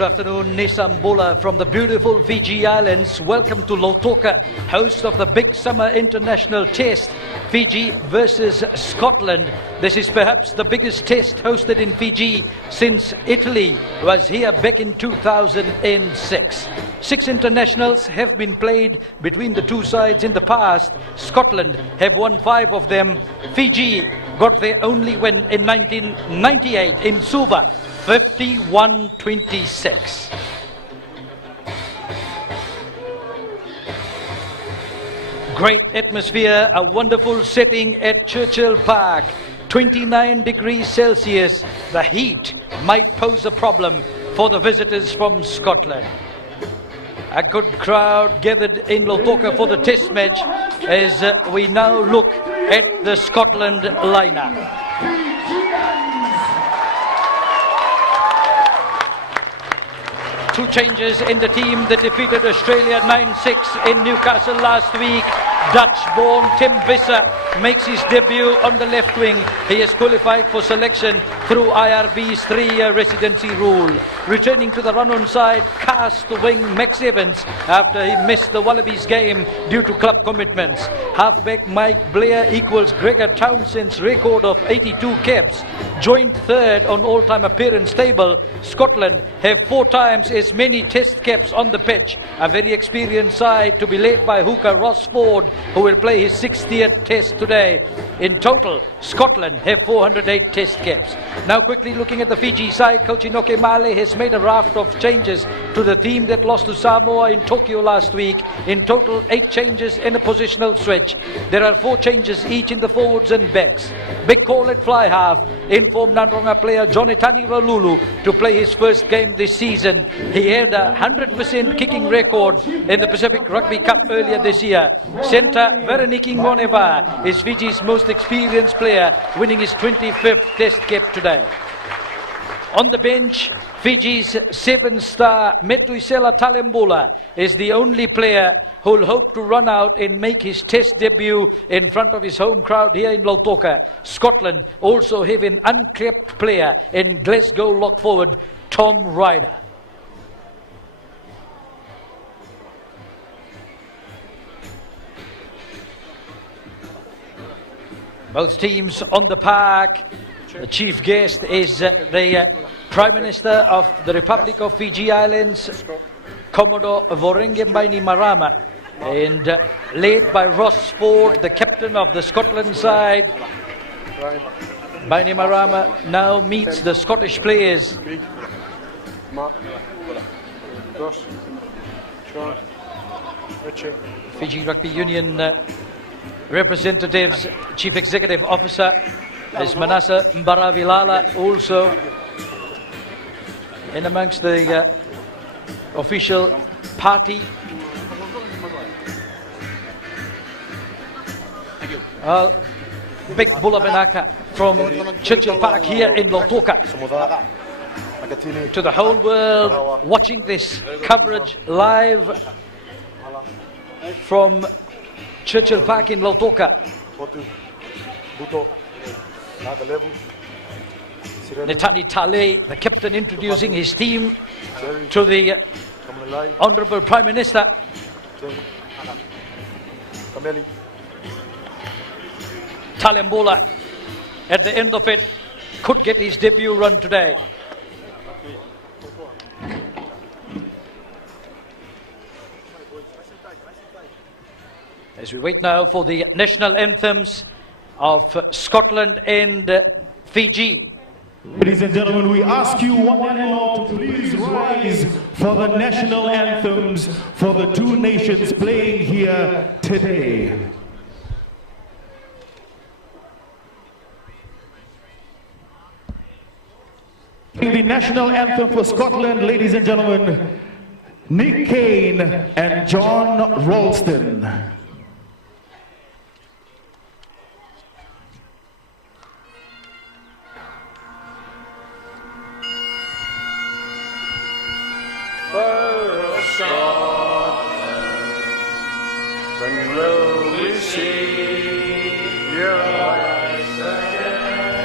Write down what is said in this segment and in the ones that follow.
Good afternoon, Nisam Bola from the beautiful Fiji Islands. Welcome to Lautoka, host of the Big Summer International Test, Fiji versus Scotland. This is perhaps the biggest test hosted in Fiji since Italy was here back in 2006. 6 internationals have been played between the two sides in the past. Scotland have won 5 of them. Fiji got their only win in 1998 in Suva, 51-26. Great atmosphere, a wonderful setting at Churchill Park. 29 degrees Celsius. The heat might pose a problem for the visitors from Scotland. A good crowd gathered in Lautoka for the test match as we now look at the Scotland lineup. Two changes in the team that defeated Australia 9-6 in Newcastle last week. Dutch-born Tim Visser makes his debut on the left wing. He has qualified for selection through IRB's 3-year residency rule. Returning to the run-on side, cast wing Max Evans after he missed the Wallabies game due to club commitments. Halfback Mike Blair equals Gregor Townsend's record of 82 caps. Joint third on all-time appearance table, Scotland have 4 times as many test caps on the pitch. A very experienced side to be led by hooker Ross Ford, who will play his 60th test today. In total, Scotland have 408 test caps. Now quickly looking at the Fiji side, Coach Inoke Male has made a raft of changes to the team that lost to Samoa in Tokyo last week. In total, 8 changes and a positional switch. There are 4 changes each in the forwards and backs. Big call at fly half. Informed Nanronga player Jonatani Ralulu to play his first game this season. He had a 100% kicking record in the Pacific Rugby Cup earlier this year. Centre Veroniki Ngoneva is Fiji's most experienced player, winning his 25th test cap today. On the bench, Fiji's 7-star Metuisela Talembola is the only player who will hope to run out and make his test debut in front of his home crowd here in Lautoka. Scotland also have an uncapped player in Glasgow lock forward Tom Ryder. Both teams on the park. The chief guest is the Prime Minister of the Republic of Fiji Islands, Commodore Vorenge Bainimarama, and led by Ross Ford, the captain of the Scotland side. Bainimarama now meets the Scottish players. Fiji Rugby Union representatives, Chief Executive Officer is Manasa Mbaravilala, also in amongst the official party. Big Bula Benaka from Churchill Park here in Lautoka. To the whole world watching this coverage live from Churchill Park in Lautoka. Netani Tale, the captain, introducing his team to the Honourable Prime Minister. Talembola, at the end of it, could get his debut run today. As we wait now for the national anthems of Scotland and Fiji. Ladies and gentlemen, we ask you one and all to please rise for the national anthems for the 2 nations playing here today. The national anthem for Scotland, ladies and gentlemen, Nick Kane and John Ralston. Scotland, when will we see your eyes again?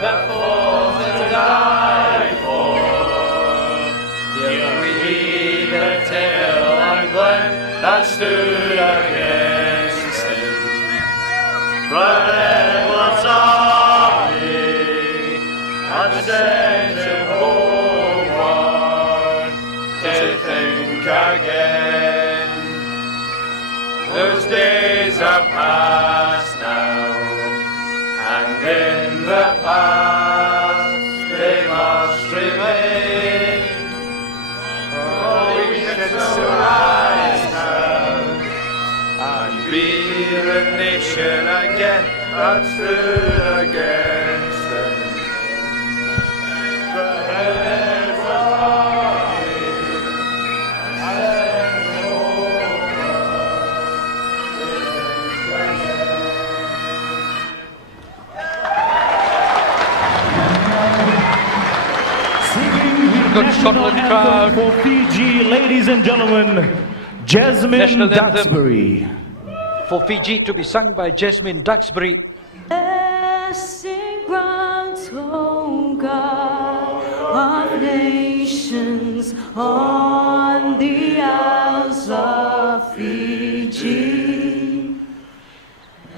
That fought and died for nation again that stood against them. The heavens were falling, and Good Scotland crowd. For Fiji, ladies and gentlemen, Jasmine National anthem. Duxbury. For Fiji to be sung by Jasmine Duxbury. Blessing grant, O God of nations, on the Isles of Fiji,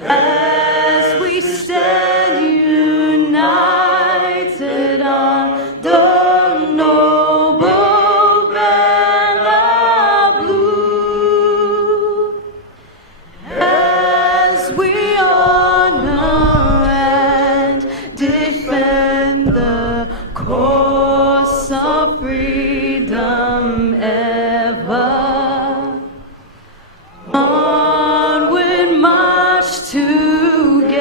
as we stand united under noble banner blue, as we honor and defend the cause of freedom ever. Onward march together.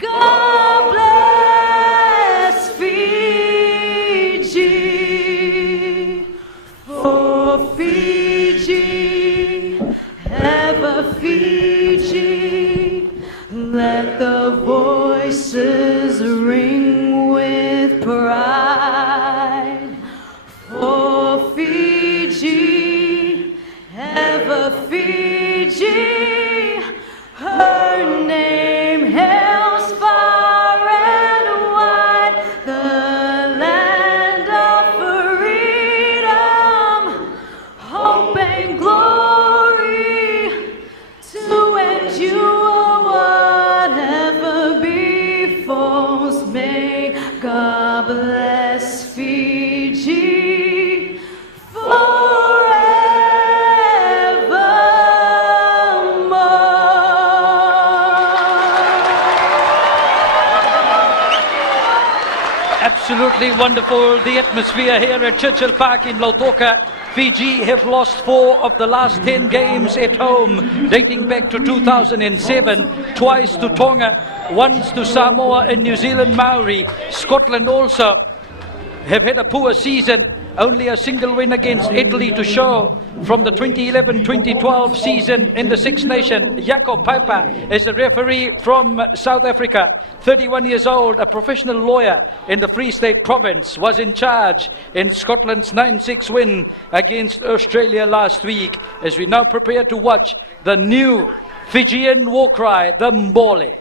God bless Fiji. For Fiji, ever Fiji, let the voices ring with pride. For Fiji, ever Fiji, her name hails far and wide, the land of freedom, hope and glory, to endure whatever befalls. May God bless Fiji Absolutely wonderful, the atmosphere here at Churchill Park in Lautoka. Fiji have lost 4 of the last 10 games at home, dating back to 2007, twice to Tonga, once to Samoa and New Zealand Maori. Scotland also have had a poor season, only a single win against Italy to show from the 2011-2012 season in the Six Nations. Jacob Piper is a referee from South Africa, 31 years old, a professional lawyer in the Free State Province, was in charge in Scotland's 9-6 win against Australia last week, as we now prepare to watch the new Fijian war cry, the Mbole.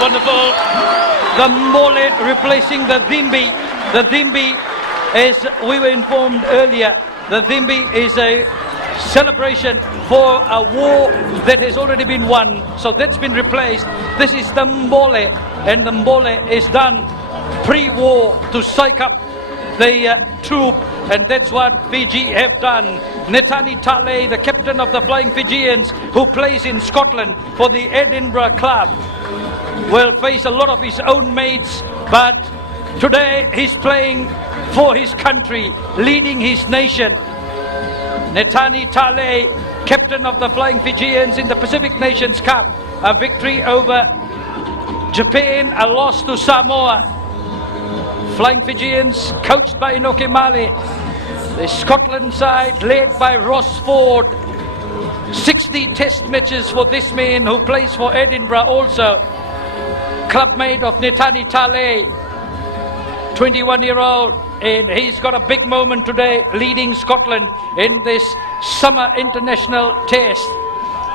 Wonderful. The Mbole replacing the Dhimbi. The Dhimbi, as we were informed earlier, the Dhimbi is a celebration for a war that has already been won. So that's been replaced. This is the Mbole, and the Mbole is done pre-war to psych up the troop, and that's what Fiji have done. Netani Tale, the captain of the Flying Fijians, who plays in Scotland for the Edinburgh club, will face a lot of his own mates, but today he's playing for his country, leading his nation. Netani Tale, captain of the Flying Fijians in the Pacific Nations Cup, a victory over Japan, a loss to Samoa. Flying Fijians, coached by Inoke Male, The Scotland side led by Ross Ford. 60 test matches for this man who plays for Edinburgh also. Clubmate of Netani Tale, 21-year-old, and he's got a big moment today leading Scotland in this summer international test.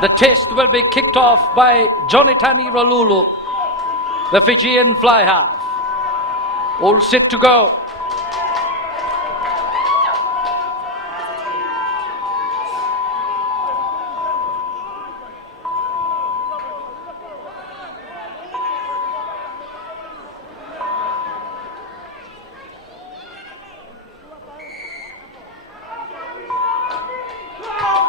The test will be kicked off by Jonatani Ralulu, the Fijian fly half. All set to go.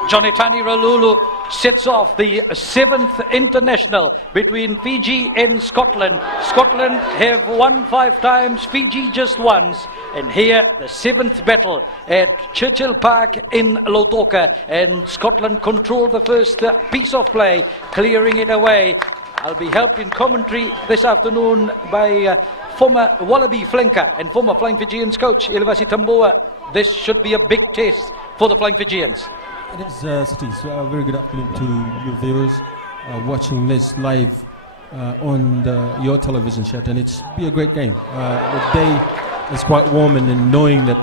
Jonatani Ralulu sets off the 7th international between Fiji and Scotland. Scotland have won 5 times, Fiji just once. And here the 7th battle at Churchill Park in Lautoka. And Scotland control the first piece of play, clearing it away. I'll be helped in commentary this afternoon by former Wallaby flanker and former Flying Fijians coach Ilvasi Tamboa. This should be a big test for the Flying Fijians. It is, Steve. So, very good afternoon to your viewers watching this live on your television set, and it's be a great game. The day is quite warm, and knowing that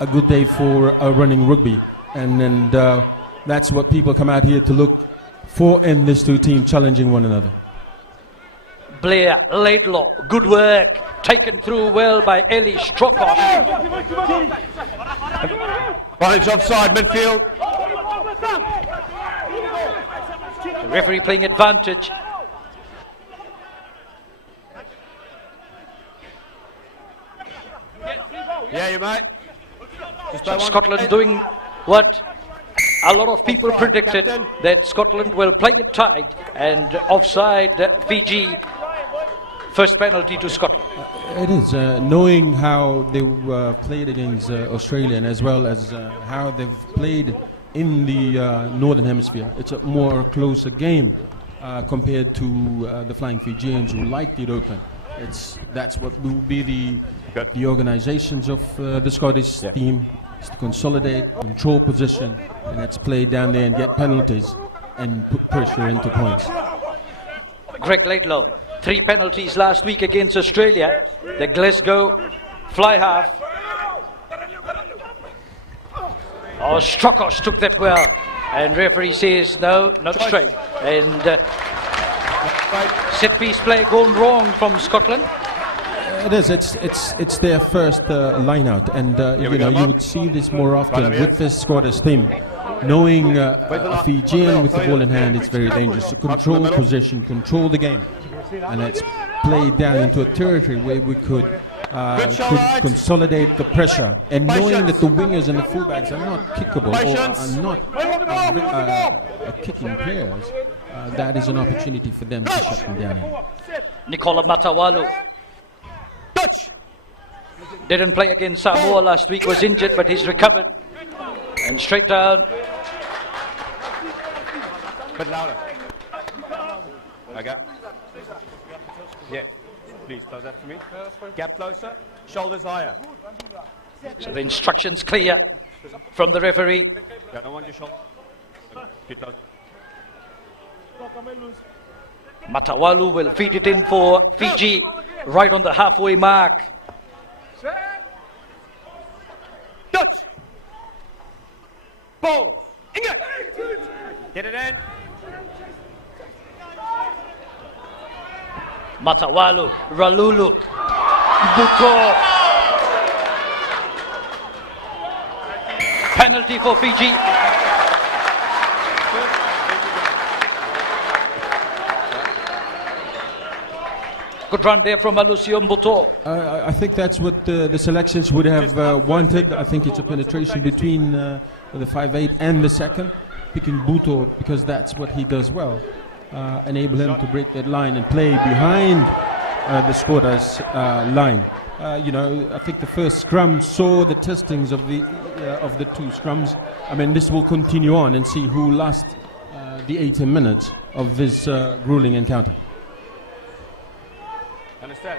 a good day for running rugby, and that's what people come out here to look for in this two teams challenging one another. Blair, Laidlaw, good work, taken through well by Eli Strokos. Ronald's offside, midfield. The referee playing advantage. Yeah, you mate. So Scotland doing what a lot of people predicted, that Scotland will play it tight, and offside Fiji. First penalty to Scotland. It is, knowing how they played against Australia, and as well as how they've played in the Northern Hemisphere. It's a more closer game compared to the Flying Fijians, who liked it open. That's what will be the organizations of the Scottish team, is to consolidate, control possession, and let's play down there and get penalties and put pressure into points. Greg Laidlaw, 3 penalties last week against Australia. The Glasgow fly half. Oh, Strokos took that well, and referee says no, not straight. And set piece play going wrong from Scotland. It is. It's their first line out, and you would see this more often with this Scottish team. Knowing a Fijian with the ball in hand, it's very dangerous to control possession, control the game, and let's play down into a territory where we could consolidate the pressure, and knowing that the wingers and the fullbacks are not kickable or are not kicking players, that is an opportunity for them to shut them down. Nicola Matawalu didn't play against Samoa last week, was injured, but he's recovered. And straight down. Bit louder. Okay. Yeah. Please close that for me. Gap closer. Shoulders higher. So the instructions clear from the referee. Yeah, don't want your shoulder. Get close. Matawalu will feed it in for Fiji, right on the halfway mark. Dutch. Ball. Engage. Get it in. Matawalu, Ralulu, Buko. Penalty for Fiji. Good run there from Alusio Mbuto. I think that's what the selections would have wanted. I think it's a penetration between the 5'8" and the second, picking Buto because that's what he does well. Enable him to break that line and play behind the squatters line. I think the first scrum saw the testings of the two scrums. I mean, this will continue on and see who lasts the 80 minutes of this grueling encounter. Understand?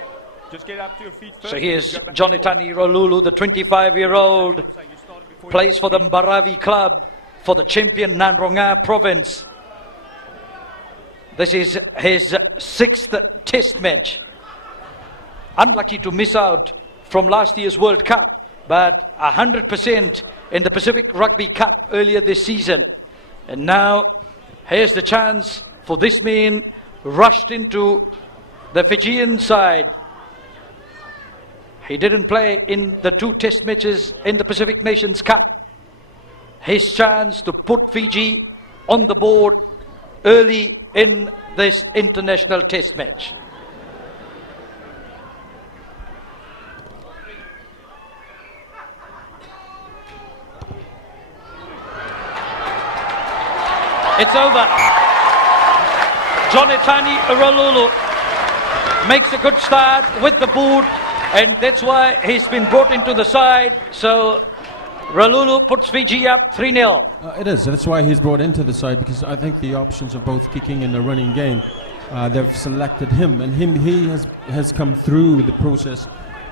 Just get up to your feet first. So here's Jonatani Ralulu, the 25-year-old plays for the Mbaravi club for the champion Nandronga province. This is his 6th test match. Unlucky to miss out from last year's World Cup, but 100% in the Pacific Rugby Cup earlier this season. And now here's the chance for this man, rushed into the Fijian side. He didn't play in the 2 test matches in the Pacific Nations Cup. His chance to put Fiji on the board early in this international test match. It's over. Jonatani Ralulu makes a good start with the boot, and that's why he's been brought into the side. So Ralulu puts Fiji up 3-0. It is. That's why he's brought into the side, because I think the options of both kicking and the running game, they've selected him, and he has come through the process,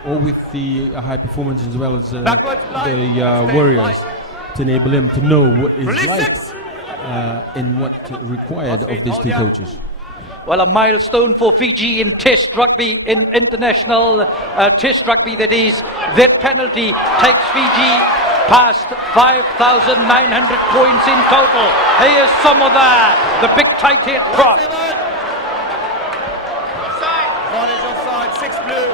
all with the high performance as well as the Warriors, to enable him to know what is like and what required of these 2 coaches. Well, a milestone for Fiji in Test rugby, in international Test rugby, that is. That penalty takes Fiji past 5,900 points in total. Here's Samodha, the big tight head prop. Offside, 6 blue.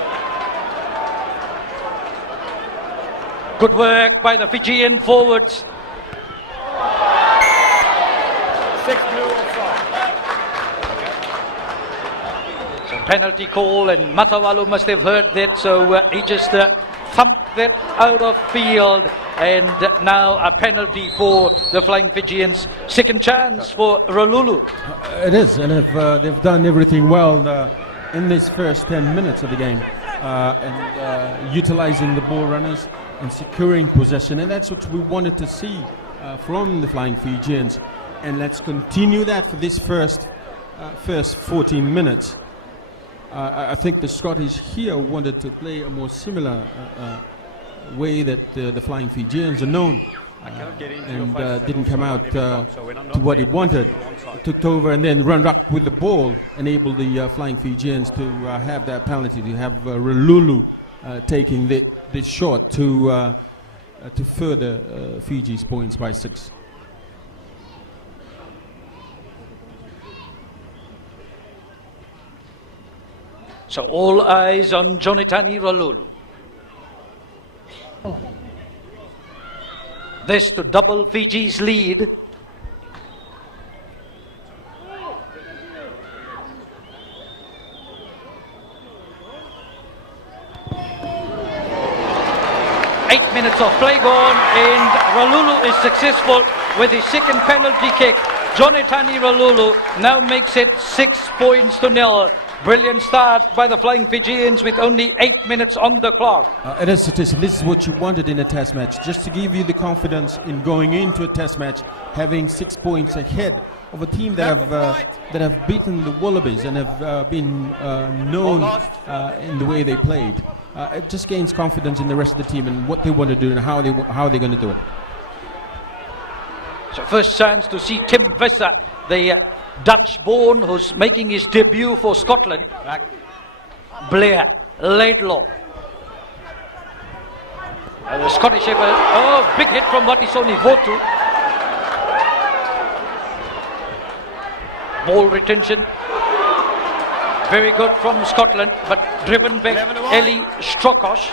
Good work by the Fijian forwards. 6 blue offside. So penalty call, and Matawalu must have heard that, so he just thumped that out of field, and now a penalty for the Flying Fijians. Second chance for Ralulu. It is, and they've done everything well in these first 10 minutes of the game, and utilizing the ball runners and securing possession, and that's what we wanted to see from the Flying Fijians. And let's continue that for this first 14 minutes. I think the Scottish here wanted to play a more similar way that the Flying Fijians are known, and didn't come out to what he wanted. Took over and then run up with the ball, enabled the Flying Fijians to have that penalty, to have Ralulu taking this shot to further Fiji's points by 6. So all eyes on Jonatani Ralulu. This to double Fiji's lead. Eight minutes of play gone, and Ralulu is successful with his second penalty kick. Jonatani Ralulu now makes it 6-0. Brilliant start by the Flying Fijians with only 8 minutes on the clock. It is, and this is what you wanted in a test match, just to give you the confidence in going into a test match, having 6 points ahead of a team that have beaten the Wallabies and have been known in the way they played. It just gains confidence in the rest of the team and what they want to do and how they're going to do it. So first chance to see Tim Visser, the Dutch-born who's making his debut for Scotland. Blair, Laidlaw. The Scottish have a big hit from Watisoni Votu. Ball retention. Very good from Scotland, but driven back Eli Strokosh.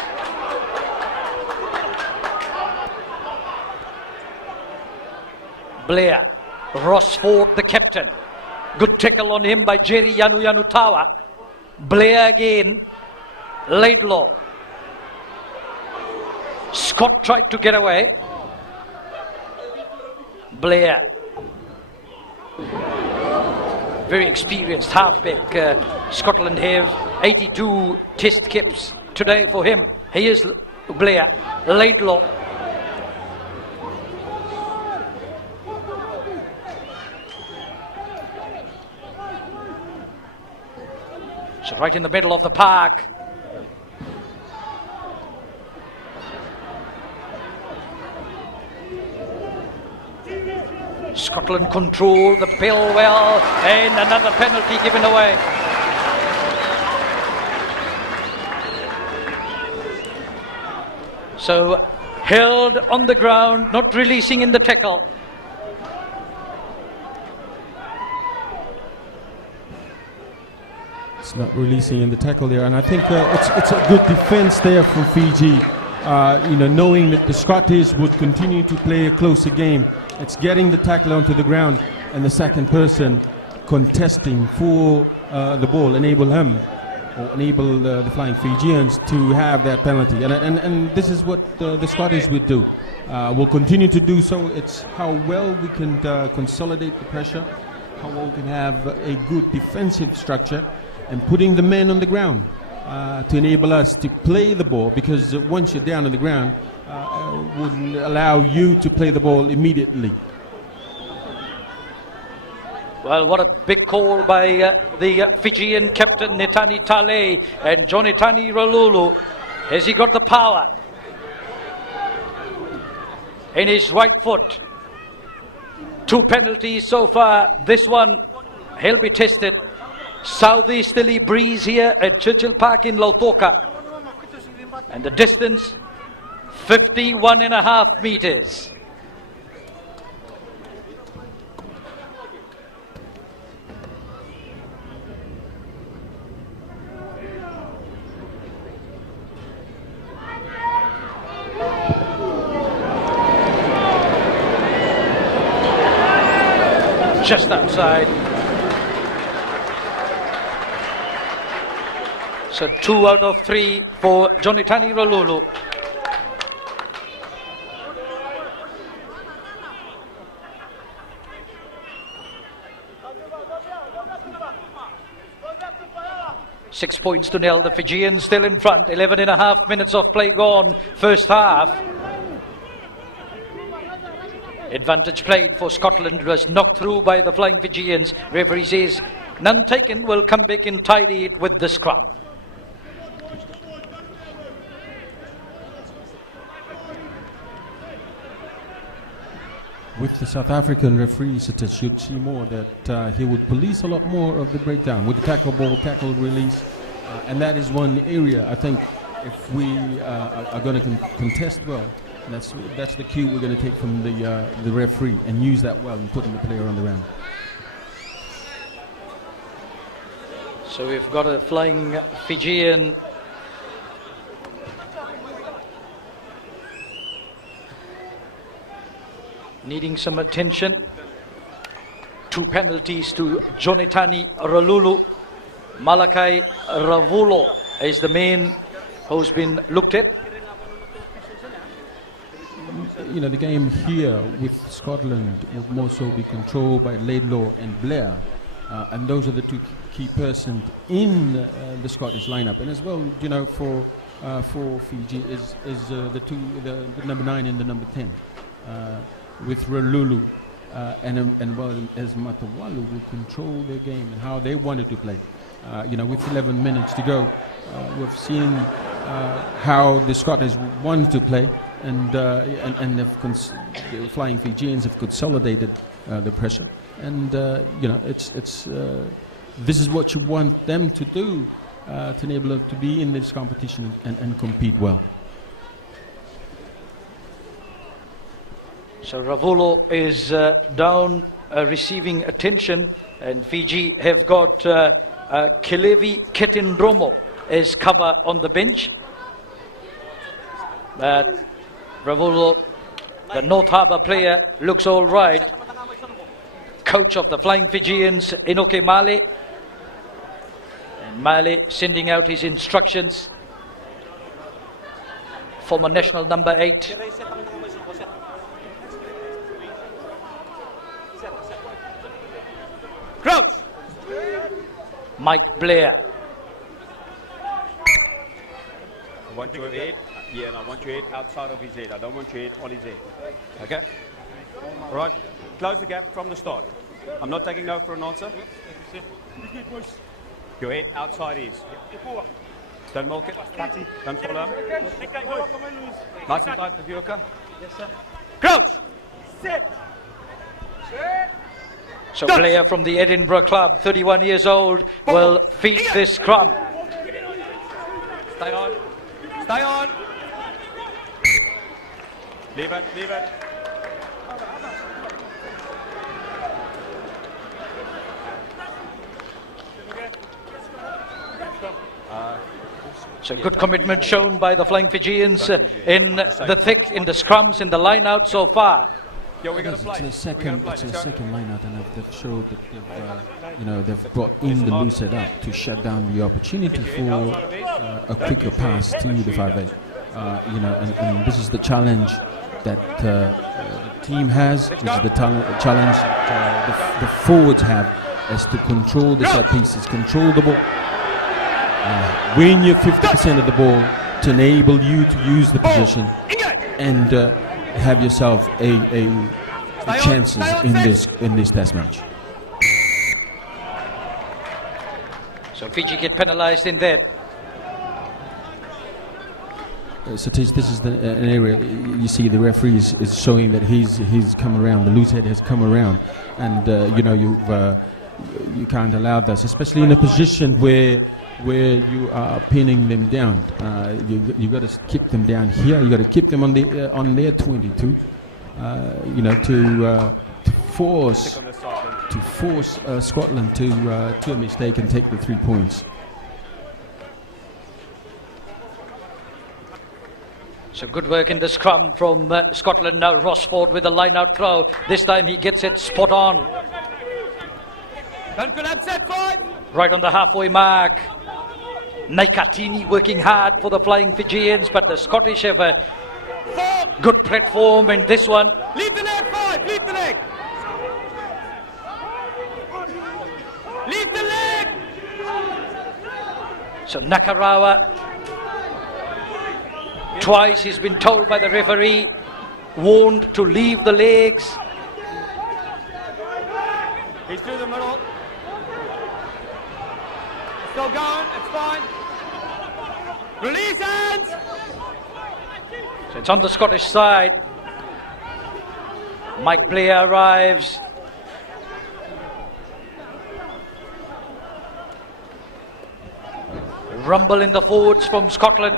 Blair, Rossford the captain. Good tackle on him by Jerry Yanutawa. Blair again. Laidlaw. Scott tried to get away. Blair. Very experienced halfback. Scotland have 82 test caps today for him. He is Blair. Laidlaw. So right in the middle of the park. Scotland control the pill well, and another penalty given away. So held on the ground, not releasing in the tackle. It's not releasing in the tackle there, and I think it's a good defence there from Fiji. Knowing that the Scottish would continue to play a closer game. It's getting the tackle onto the ground, and the second person contesting for the ball enable the Flying Fijians to have that penalty, and this is what the Scottish would do. Will continue to do so. It's how well we can consolidate the pressure, how well we can have a good defensive structure, and putting the men on the ground to enable us to play the ball, because once you're down on the ground, wouldn't allow you to play the ball immediately. Well, what a big call by the Fijian captain Netani Tale and Jonatani Ralulu. Has he got the power in his right foot? 2 penalties so far. This one, he'll be tested. Southeasterly breeze here at Churchill Park in Lautoka. And the distance, 51.5 meters. Just outside. So 2 out of 3 for Jonatani Ralulu. Six points to nil. The Fijians still in front. 11.5 minutes of play gone. First half. Advantage played for Scotland, was knocked through by the Flying Fijians. Referee says none taken, will come back and tidy it with the scrum. With the South African referees, it should see more that he would police a lot more of the breakdown with the tackle ball, tackle release, and that is one area I think if we are going to contest well, that's the cue we're going to take from the referee and use that well in putting the player on the ground. So we've got a Flying Fijian needing some attention. 2 penalties to Jonatani Ralulu. Malakai Ravulo is the man who's been looked at. You know, the game here with Scotland will more so be controlled by Laidlaw and Blair, and those are the 2 key persons in the Scottish lineup. And as well, you know, for Fiji is the number 9 and the number 10. With Ralulu and well as Matawalu will control their game and how they wanted to play. With 11 minutes to go, we've seen how the Scottish wanted to play, and the Flying Fijians have consolidated the pressure. And this is what you want them to do to enable them to be in this competition and compete well. So Ravulo is down receiving attention, and Fiji have got Kelevi Ketindromo as cover on the bench. But Ravulo, the North Harbour player, looks all right. Coach of the Flying Fijians, Inoke Male. And Male sending out his instructions. Former national number 8. Crouch! Mike Blair. I want your head, and I want your head outside of his head. I don't want your head on his head. Okay? All right, close the gap from the start. I'm not taking no for an answer. Your head outside his. Don't milk it. Don't follow him. Nice and tight, Vivioka. Yes, sir. Crouch! Sit! So player from the Edinburgh club, 31 years old, will feed this scrum. Stay on. Stay on. Leave it, leave it. So good commitment shown by the Flying Fijians in the thick, in the scrums, in the line out so far. Yo, we're gonna It's play. a second line out, and they've showed that they've brought in the loose head up to shut down the opportunity for a quicker pass to the 5'8". And this is the challenge that the team has. This is the challenge that the forwards have, is to control the set pieces, control the ball, win your 50% of the ball to enable you to use the position and have yourself a chances in this test match. So Fiji get penalised in that. Satish, this is an area you see the referee is showing that he's come around. The loose head has come around, and you can't allow this, especially in a position where you are pinning them down. You got to keep them down here. You got to keep them on their 22. To force Scotland to a mistake and take the 3 points. So good work in the scrum from Scotland. Now Rosford with a line-out throw. This time he gets it spot on. Don't collapse at 5. Right on the halfway mark. Naikatini working hard for the Flying Fijians, but the Scottish have a good platform in this one. Leave the leg, 5. Leave the leg. Leave the leg. So Nakarawa, twice he's been told by the referee, warned to leave the legs. He's through the middle. Still going, it's fine. Release hands! So it's on the Scottish side. Mike Blair arrives. Rumble in the forwards from Scotland.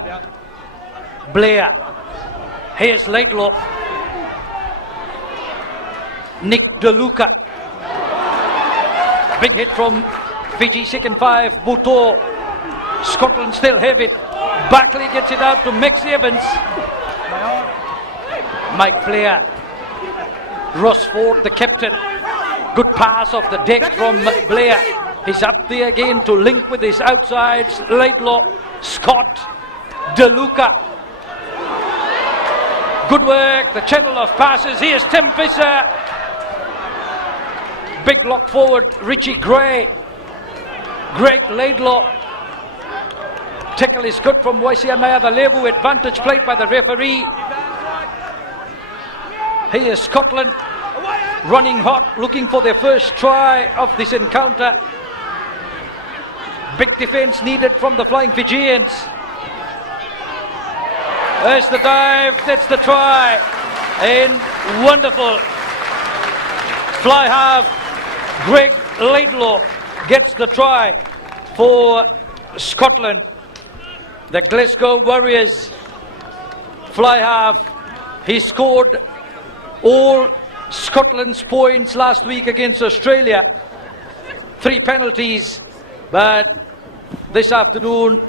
Blair. Here's Laidlaw. Nick DeLuca. Big hit from Fiji, second 5. Buto. Scotland still have it. Barkley gets it out to Max Evans. Mike Blair. Rosford, the captain. Good pass off the deck from Blair. He's up there again to link with his outsides. Laidlaw, Scott, DeLuca. Good work, the channel of passes. Here's Tim Visser. Big lock forward, Richie Gray. Greg Laidlaw. Tackle is good from Waisiamea, the level advantage played by the referee. Here is Scotland running hot, looking for their first try of this encounter. Big defence needed from the Flying Fijians. There's the dive, that's the try. And wonderful fly half. Greg Laidlaw gets the try for Scotland. The Glasgow Warriors fly half. He scored all Scotland's points last week against Australia. 3 penalties, but this afternoon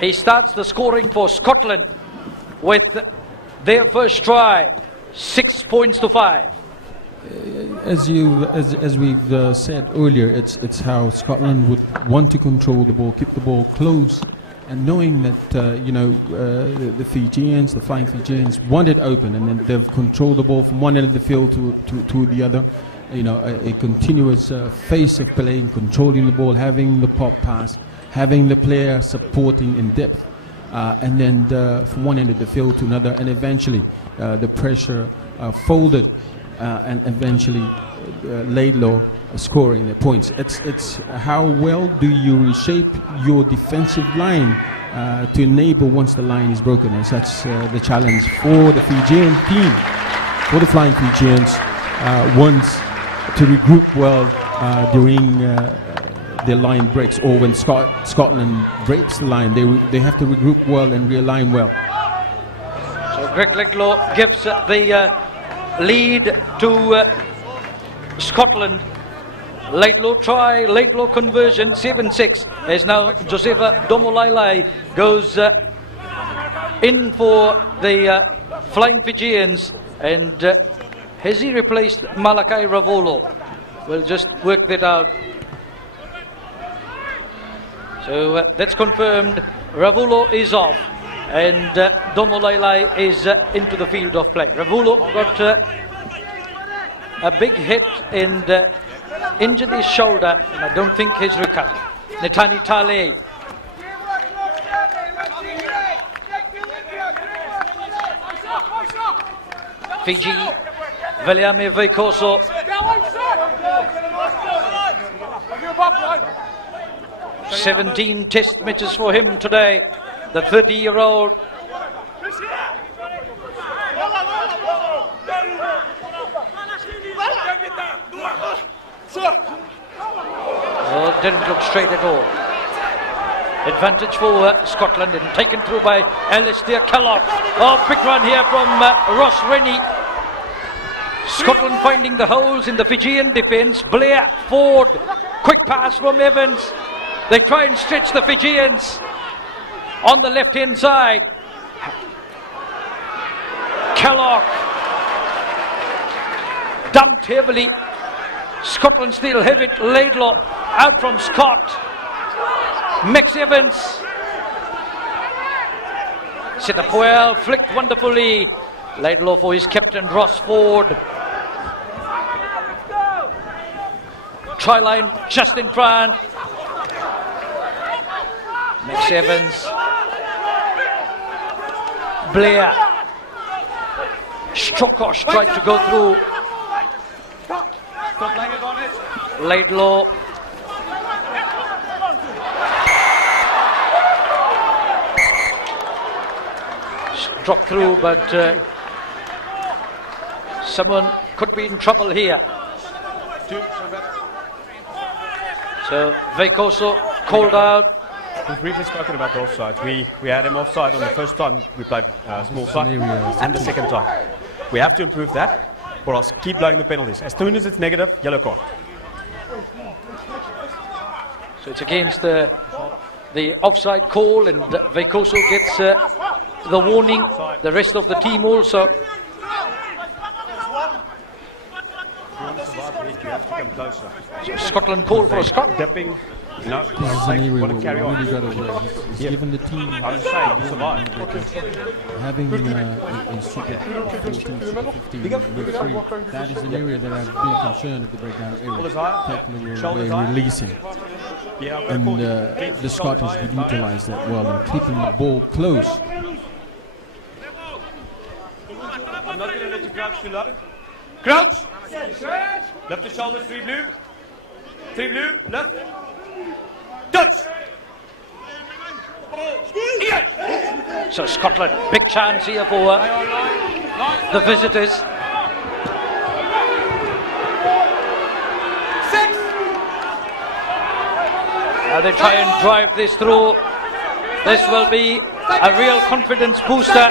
he starts the scoring for Scotland with their first try. 6 points to 5. As we've said earlier, it's how Scotland would want to control the ball, keep the ball close, and knowing that the Fijians, the Flying Fijians, want it open, and then they've controlled the ball from one end of the field to the other. A continuous phase of playing, controlling the ball, having the pop pass, having the player supporting in depth, and then from one end of the field to another, and eventually the pressure folded, and eventually Laidlaw scoring the points. It's how well do you reshape your defensive line to enable once the line is broken, and that's the challenge for the Fijian team, for the Flying Fijians, once to regroup well during the line breaks, or when Scotland breaks the line, they have to regroup well and realign well. So Greg Laidlaw gives the lead to Scotland. Laidlaw try, Laidlaw conversion, 7-6. As now Josefa Domolailai goes in for the Flying Fijians, and has he replaced Malakai Ravolo? We'll just work that out. So that's confirmed. Ravolo is off, and Domolailai is into the field of play. Ravolo got a big hit and injured his shoulder, and I don't think he's recovered. Netani Tale. Fiji, Veliame Veikoso. 17 test matches for him today, the 30-year-old. Oh, didn't look straight at all. Advantage for Scotland, and taken through by Alistair Kellogg. Oh, big run here from Ross Rennie. Scotland finding the holes in the Fijian defence. Blair, Ford, quick pass from Evans. They try and stretch the Fijians on the left-hand side. Kellogg dumped heavily. Scotland still have it. Laidlaw out from Scott. Max Evans set up well, flicked wonderfully. Laidlaw for his captain Ross Ford. Try line just in front. Max Evans. Blair. Strokosh tried to go through. Laidlaw. Struck through, but someone could be in trouble here. So Veikoso called out. We've briefly spoken about the offsides. We had him offside on the first time we played small side, and the second time. We have to improve that, or else keep blowing the penalties. As soon as it's negative, yellow card. So it's against the offside call, and Veikoso gets the warning. The rest of the team also. If you want to survive the hit, you have to come closer. So Scotland call for a scrum. Dipping. No, This is an area where we carry on. really got to work. He's given the team I'm just saying, survive. having a Super 14, Super 15 referee. That is an area that I've been concerned at the breakdown area. Tackling away, releasing. And the Scottish would utilise that well and keeping the ball close. I'm not going to let you crouch too low. Crouch! Lift the shoulders, 3 blue. 3 blue, left. Touch! So Scotland, big chance here for the visitors. 6! Now they try and drive this through. This will be a real confidence booster.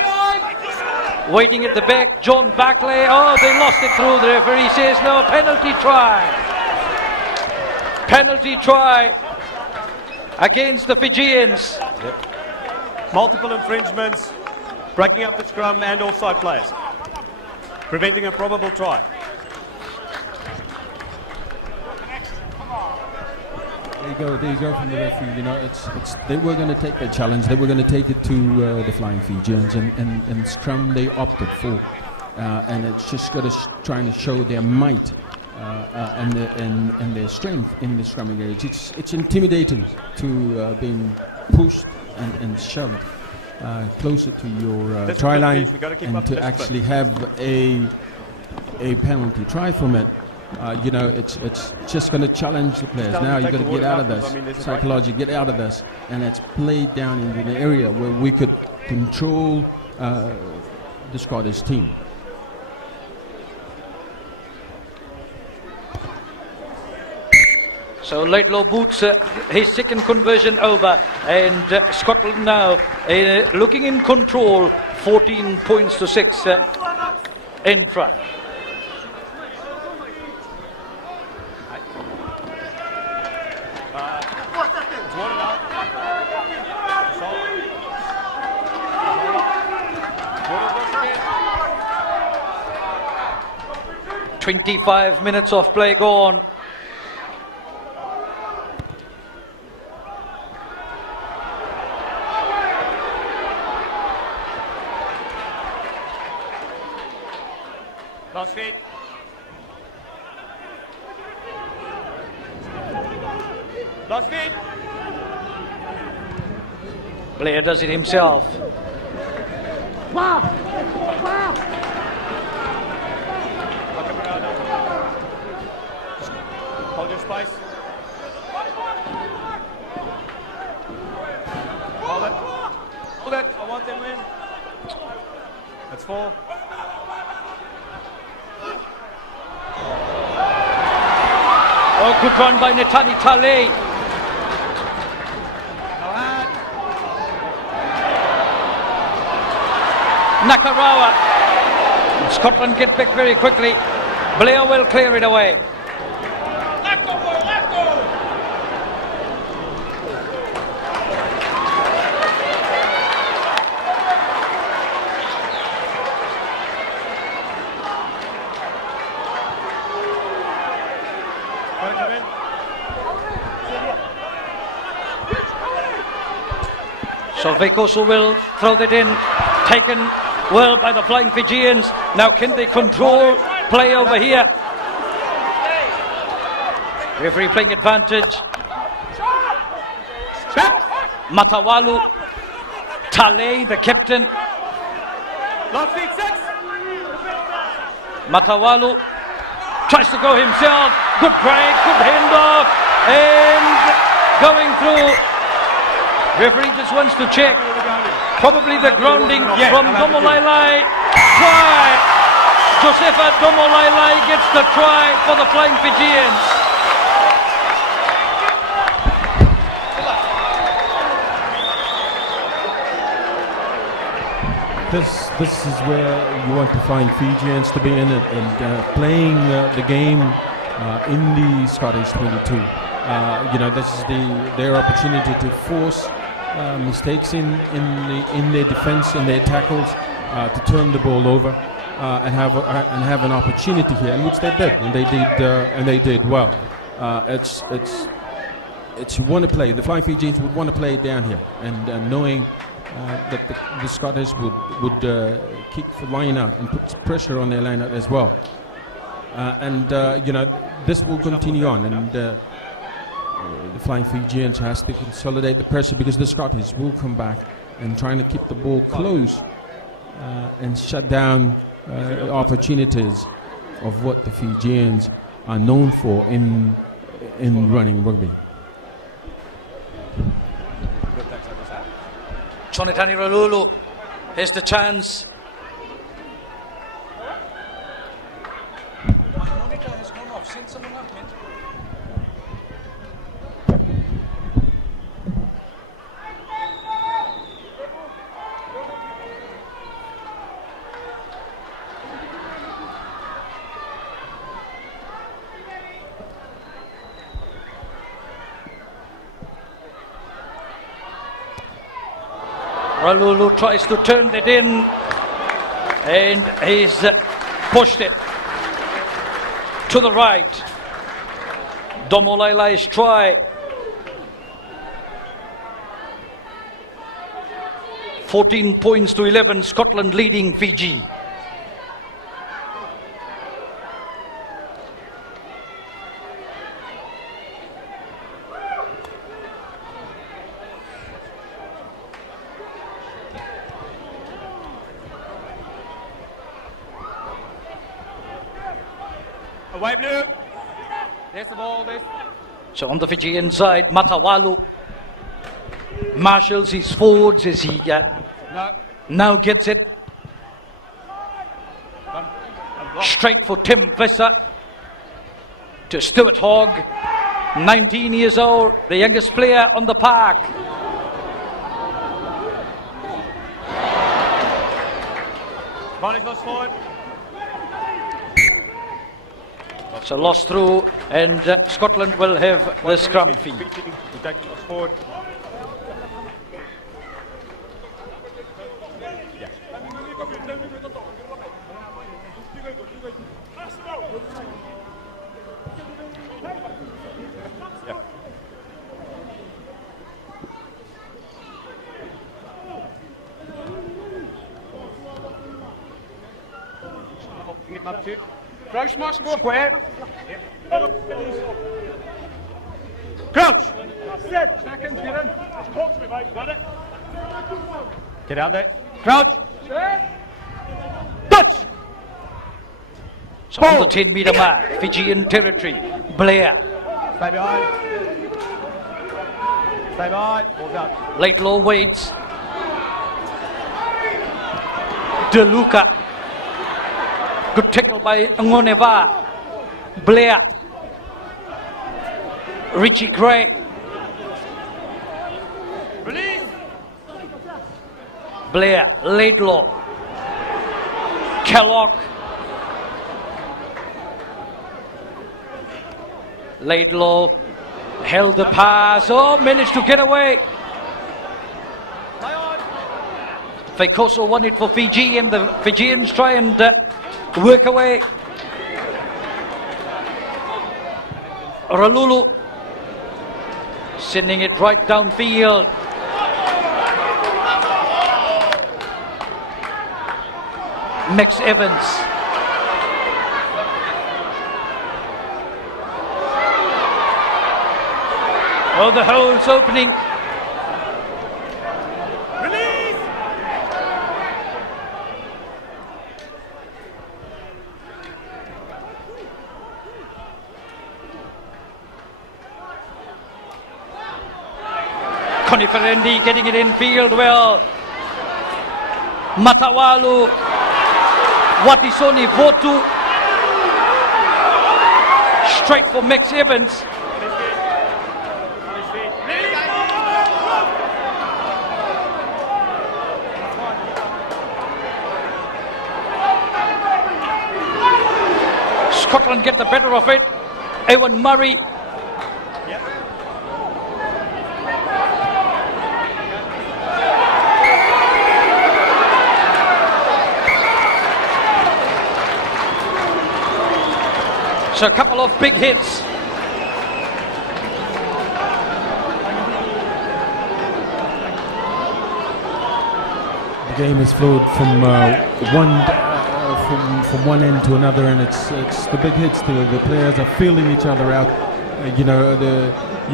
Waiting at the back, John Barclay. Oh, they lost it through. The referee says no, penalty try. Penalty try against the Fijians. Yep. Multiple infringements, breaking up the scrum and offside players, preventing a probable try. There you go from the referee. You know, they were going to take that challenge. They were going to take it to the Flying Fijians, and scrum they opted for, and it's just got to trying to show their might and their strength in the scrumming area. It's intimidating to being pushed and shoved closer to your try line, and to actually have a penalty try from it. You know, it's just going to challenge the players. Now you've got to get out of this, psychology, get out of this, and it's played down into the area where we could control the Scottish team. So Laidlaw boots his second conversion over, and Scotland now looking in control, 14 points to 6 in front. It's 1 and out. So, 25 minutes of play gone. Last feet. Last feet. Blair does it himself. I'll come around now. Just hold your space. Hold it. Hold it. I want them in. That's 4. Oh, good run by Netani Talay. Nakarawa. Scotland get back very quickly. Blair will clear it away. So Vekoso will throw that in, taken well by the Flying Fijians. Now can they control play over here? Referee playing advantage. Matawalu, Talay, the captain. Last feet, 6. Matawalu tries to go himself. Good break, good handoff, and going through. Referee just wants to check. Probably the grounding from Domolailai. Try. Josefa Domolailai gets the try for the Flying Fijians. This is where you want to find Fijians to be in it and playing the game in the Scottish 22. This is their opportunity to force mistakes in their defence, in their tackles, to turn the ball over and have an opportunity here, and which they did, and they did well. It's you want to play. The Flying Fijians would want to play it down here, and knowing that the Scottish would kick the line out and put pressure on their line out as well. This will continue on, and the Flying Fijians has to consolidate the pressure, because the Scottish will come back and trying to keep the ball close and shut down opportunities of what the Fijians are known for in running rugby. Tonitani Ralulu, here's the chance. My monitor has gone off. Send someone up, man. Ralulu tries to turn that in, and he's pushed it to the right. Domolailai's try. 14 points to 11, Scotland leading Fiji. Away blue. There's the ball. So on the Fijian side, Matawalu marshals his forwards as he now gets it straight for Tim Visser to Stuart Hogg. 19 years old, the youngest player on the park. Barney's lost forward. It's a lost through, and Scotland will have the scrum fee. We take the lost forward. Yeah. Yeah. Get him up to. Crouch, Mark, more square. Crouch! Seconds, get in. Talk to me, mate. Got it? Get down there. Crouch! Touch! So on the 10-metre mark, Fijian territory. Blair. Stay behind. Stay behind. Ball's out. Laidlaw waits. De Luca. Good tackle by Ngoneva. Blair. Richie Gray. Release! Blair. Laidlaw. Kellogg. Laidlaw held the pass. Oh, managed to get away. Play on. Faikoso won it for Fiji, and the Fijians try and work away. Ralulu sending it right downfield. Max Evans. Oh, the hole's opening. Release! Connie Ferendi getting it in field well. Matawalu. Watisoni Votu. Straight for Max Evans. Scotland get the better of it. Ewan Murray. So a couple of big hits. The game has flowed from from one end to another, and it's the big hits. The players are feeling each other out. You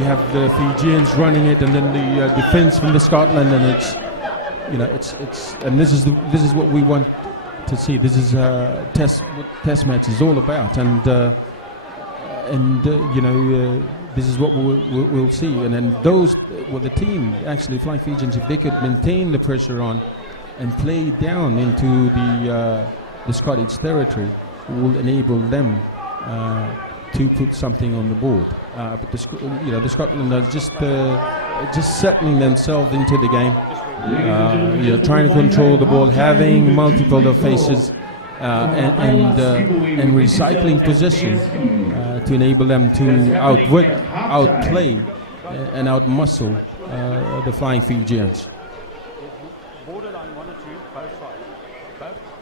have the Fijians running it, and then the defence from the Scotland, and it's and this is what we want to see. This is test match is all about, and this is what we'll see. And then the team actually, Flying Fijians, if they could maintain the pressure on and play down into the Scottish territory, will enable them to put something on the board. But the Scotland are just settling themselves into the game, trying to control the ball, having multiple faces, and recycling possession to enable them to outplay, and outmuscle the Flying Fijians. Borderline 1 or 2, both sides.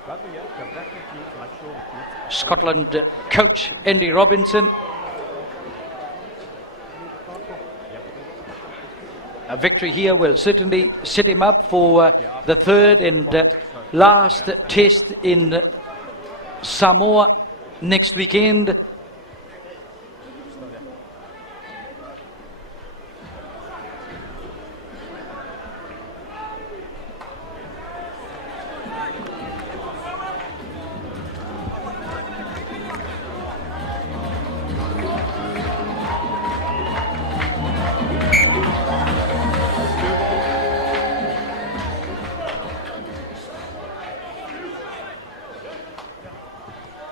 Both here, go back to the make sure we Scotland coach Andy Robinson. A victory here will certainly set him up for the third and last test in Samoa next weekend.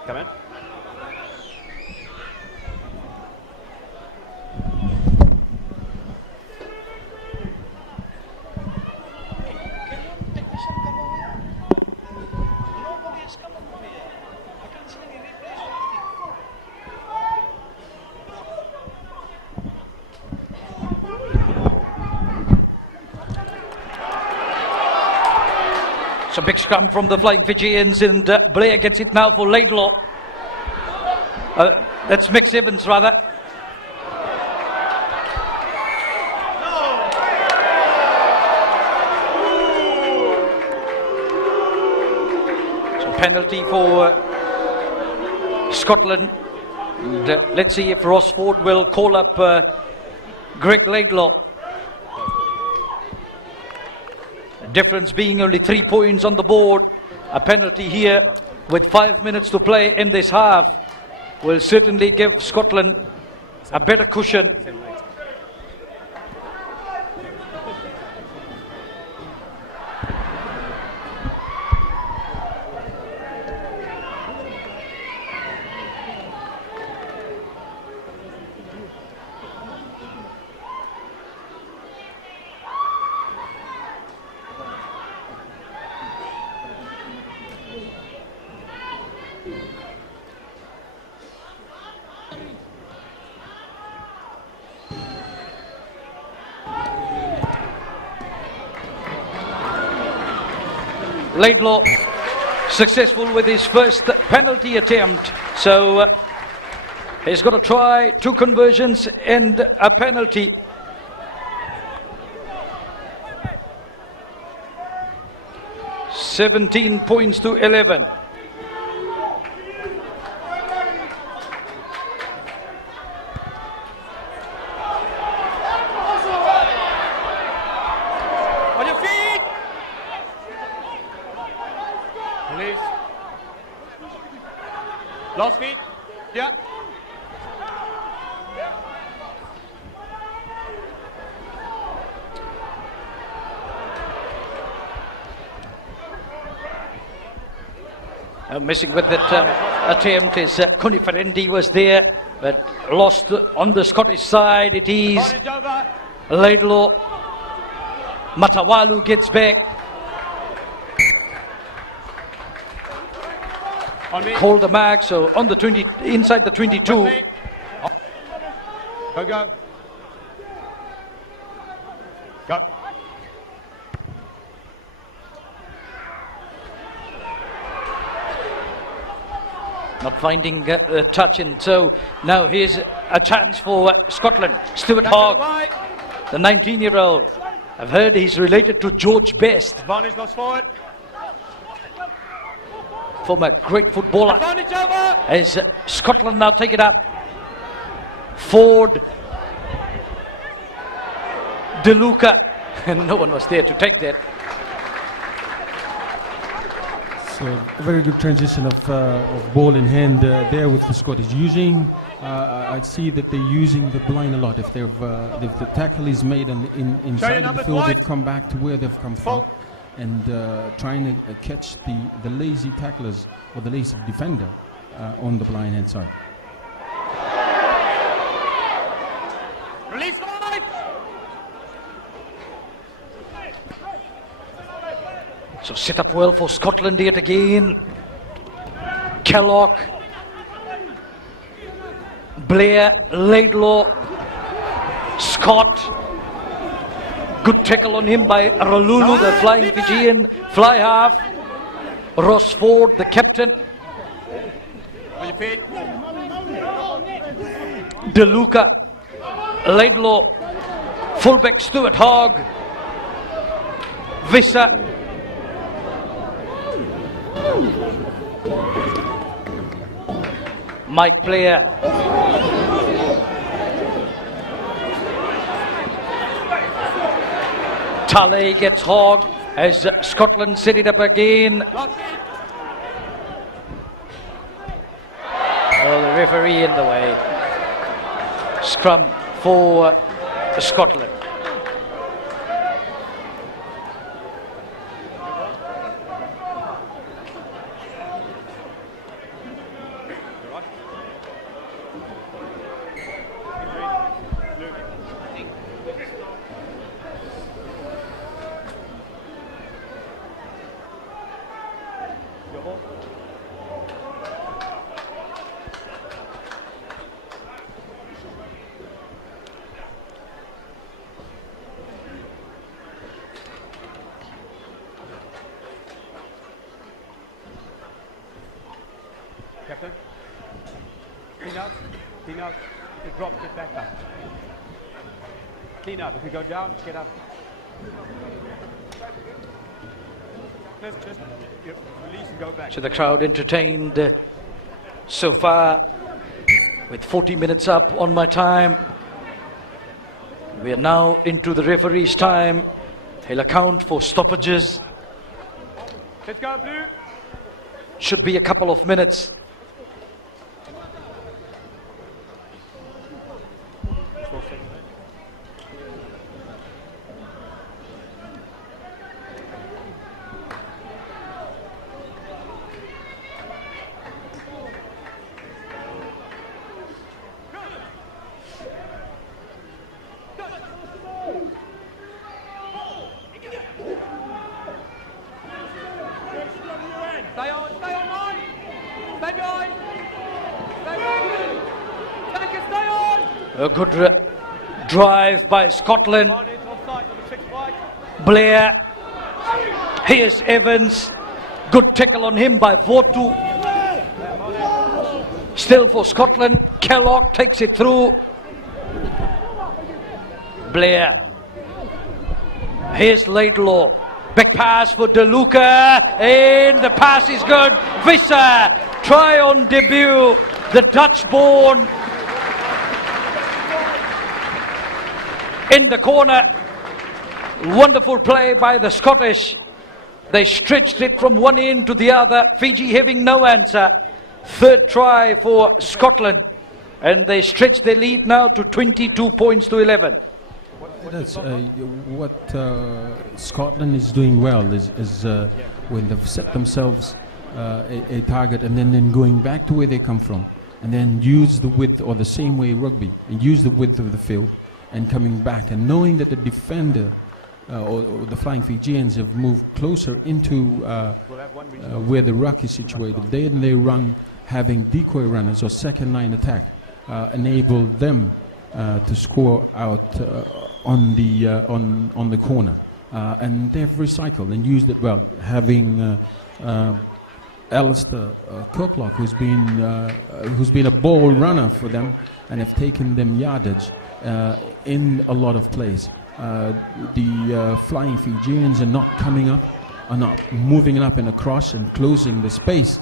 Come in. It's a big scrum from the Flying Fijians, and Blair gets it now for Laidlaw. That's Mix Evans, rather. So penalty for Scotland. And, let's see if Ross Ford will call up Greg Laidlaw. The difference being only 3 points on the board. A penalty here with 5 minutes to play in this half will certainly give Scotland a better cushion. Laidlaw successful with his first penalty attempt, so he's got to try 2 conversions and a penalty. $17 points to 11. On your feet! Release. Last feet. Yeah. Missing with that attempt is Kunifarendi was there, but lost on the Scottish side. It is Advantage over. Laidlaw. Matawalu gets back. On me. Called the mark, so on the 20, inside the 22. Go, go. Go. Not finding a touch in, so now here's a chance for Scotland. Stuart Hogg, the 19-year-old. I've heard he's related to George Best, Advantage lost forward. former great footballer. Advantage over. As Scotland now take it up. Ford, DeLuca, and no one was there to take that. So a very good transition of ball in hand there with the Scottish using. I see that they're using the blind a lot. If if the tackle is made inside of the field, they've come back to where they've come from, and trying to catch the lazy tacklers or the lazy defender on the blind hand side. Release 5. So set up well for Scotland yet again. Kellogg, Blair, Laidlaw, Scott. Good tackle on him by Ralulu, the Flying Fijian fly half. Ross Ford, the captain. On your feet. DeLuca, Laidlaw, fullback Stuart Hogg, Visser. Mike Blair. Tully gets Hogg as Scotland set it up again. Oh, the referee in the way. Scrum for Scotland. Clean out. Clean out. If you drop, get back up. Clean out. If you go down, get up. Just release and go back. So the crowd entertained so far with 40 minutes up on my time. We are now into the referee's time. He'll account for stoppages. Let's go, Blue. Should be a couple of minutes. Stay on line. Stay behind. Stay behind. Take it, stay on. A good drive by Scotland. On it, offside, number 6 wide. Blair. Here's Evans. Good tackle on him by Votu. Still for Scotland. Kellogg takes it through. Blair. Here's Laidlaw. Back pass for De Luca. And the pass is good. Visser. Try on debut. The Dutch born. In the corner. Wonderful play by the Scottish. They stretched it from one end to the other. Fiji having no answer. Third try for Scotland. And they stretch their lead now to 22 points to 11. That's what Scotland is doing well is when they've set themselves a target and then going back to where they come from and then use the width, or the same way rugby, and use the width of the field and coming back and knowing that the defender or the Flying Fijians have moved closer into where the ruck is situated. Then they run, having decoy runners or second line attack enable them to score out on the corner, and they've recycled and used it well. Having Alistair Kirklock, who's been a ball runner for them and have taken them yardage in a lot of plays. The Flying Fijians are not coming up, are not moving up and across and closing the space.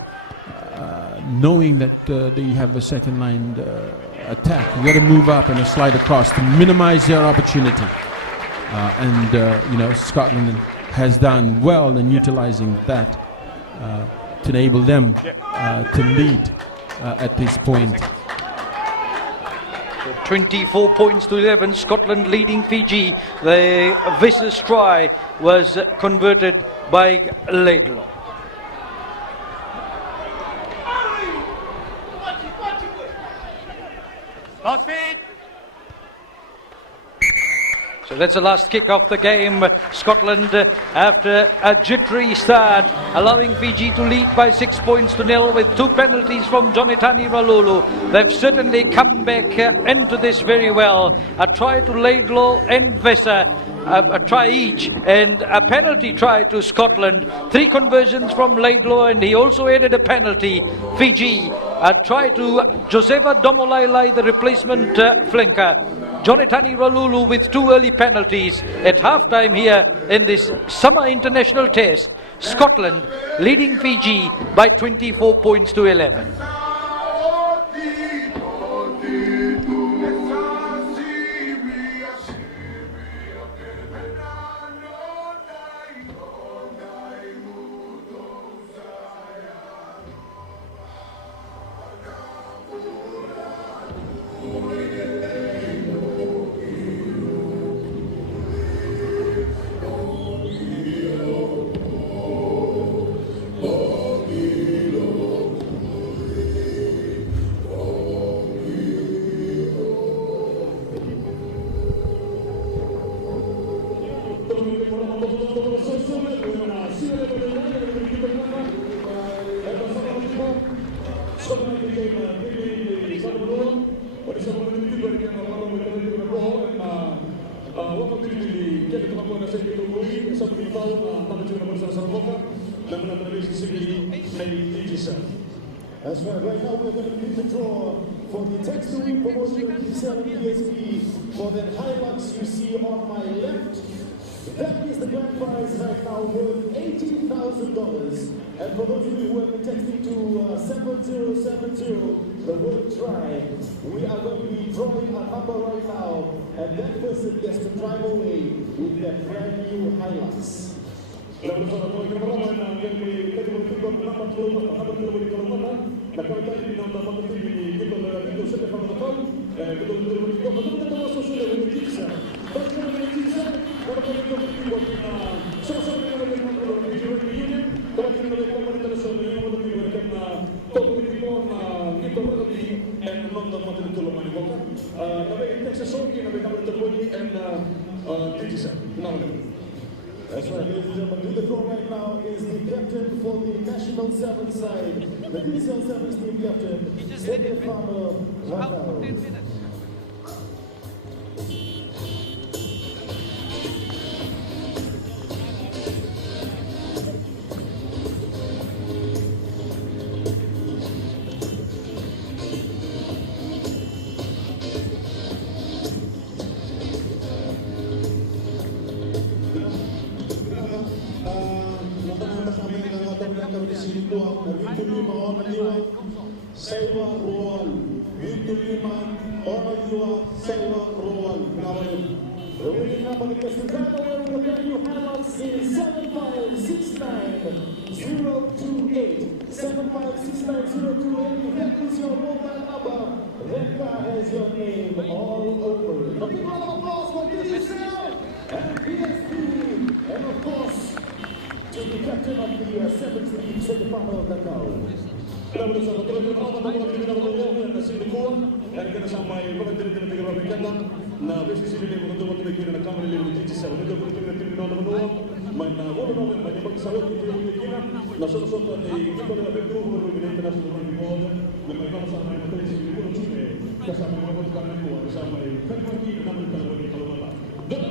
Knowing that they have a second line attack, you got to move up and slide across to minimize their opportunity. Scotland has done well in utilizing that to enable them to lead at this point. 24 points to 11, Scotland leading Fiji. The Visser's try was converted by Laidlaw. Last feed. So that's the last kick of the game. Scotland, after a jittery start, allowing Fiji to lead by 6 points to 0 with 2 penalties from Jonatani Ralulu. They've certainly come back into this very well. A try to Laidlaw and Visser, a try each, and a penalty try to Scotland. 3 conversions from Laidlaw, and he also added a penalty. Fiji, a try to Josefa Domolailai, the replacement flanker. Jonatani Ralulu with 2 early penalties at halftime here in this summer international test. Scotland leading Fiji by 24 points to 11. That's right. Right now we're going to need to draw for the text-to-win promotion of P7 PSP for the Hilux you see on my left. That is the grand prize right now worth $18,000. And for those of you who have been texting to 7070, the word try, we are going to be drawing a number right now, and that person gets to drive away with that brand new Hilux. That's right, ladies and gentlemen. Do the draw right now is the captain for the National 7 side, the Diesel 7 team captain, Stefano Rafael. The winning number gets to drive away with the brand new Hilux is 7569028. 7569028. That is your mobile number. That car has your name all over it. A big round of applause for Diesel and PSP. And of course, to the captain of the 7th team, Stefano Rafael. Kita bersama terus kita berjalan dan sindikuan dan kita sampai pengantin tiga rakyat na besi sini untuk kita nak kamera lebih tinggi sebab itu kita nomor dua mana boleh banyak pesawat kita na sosok di kita lebih dulu berbeda internasional di bawah memang sama yang terjadi di pulau Cina bersama membuatkan kuat bersama kan bagi nama kalau malah dan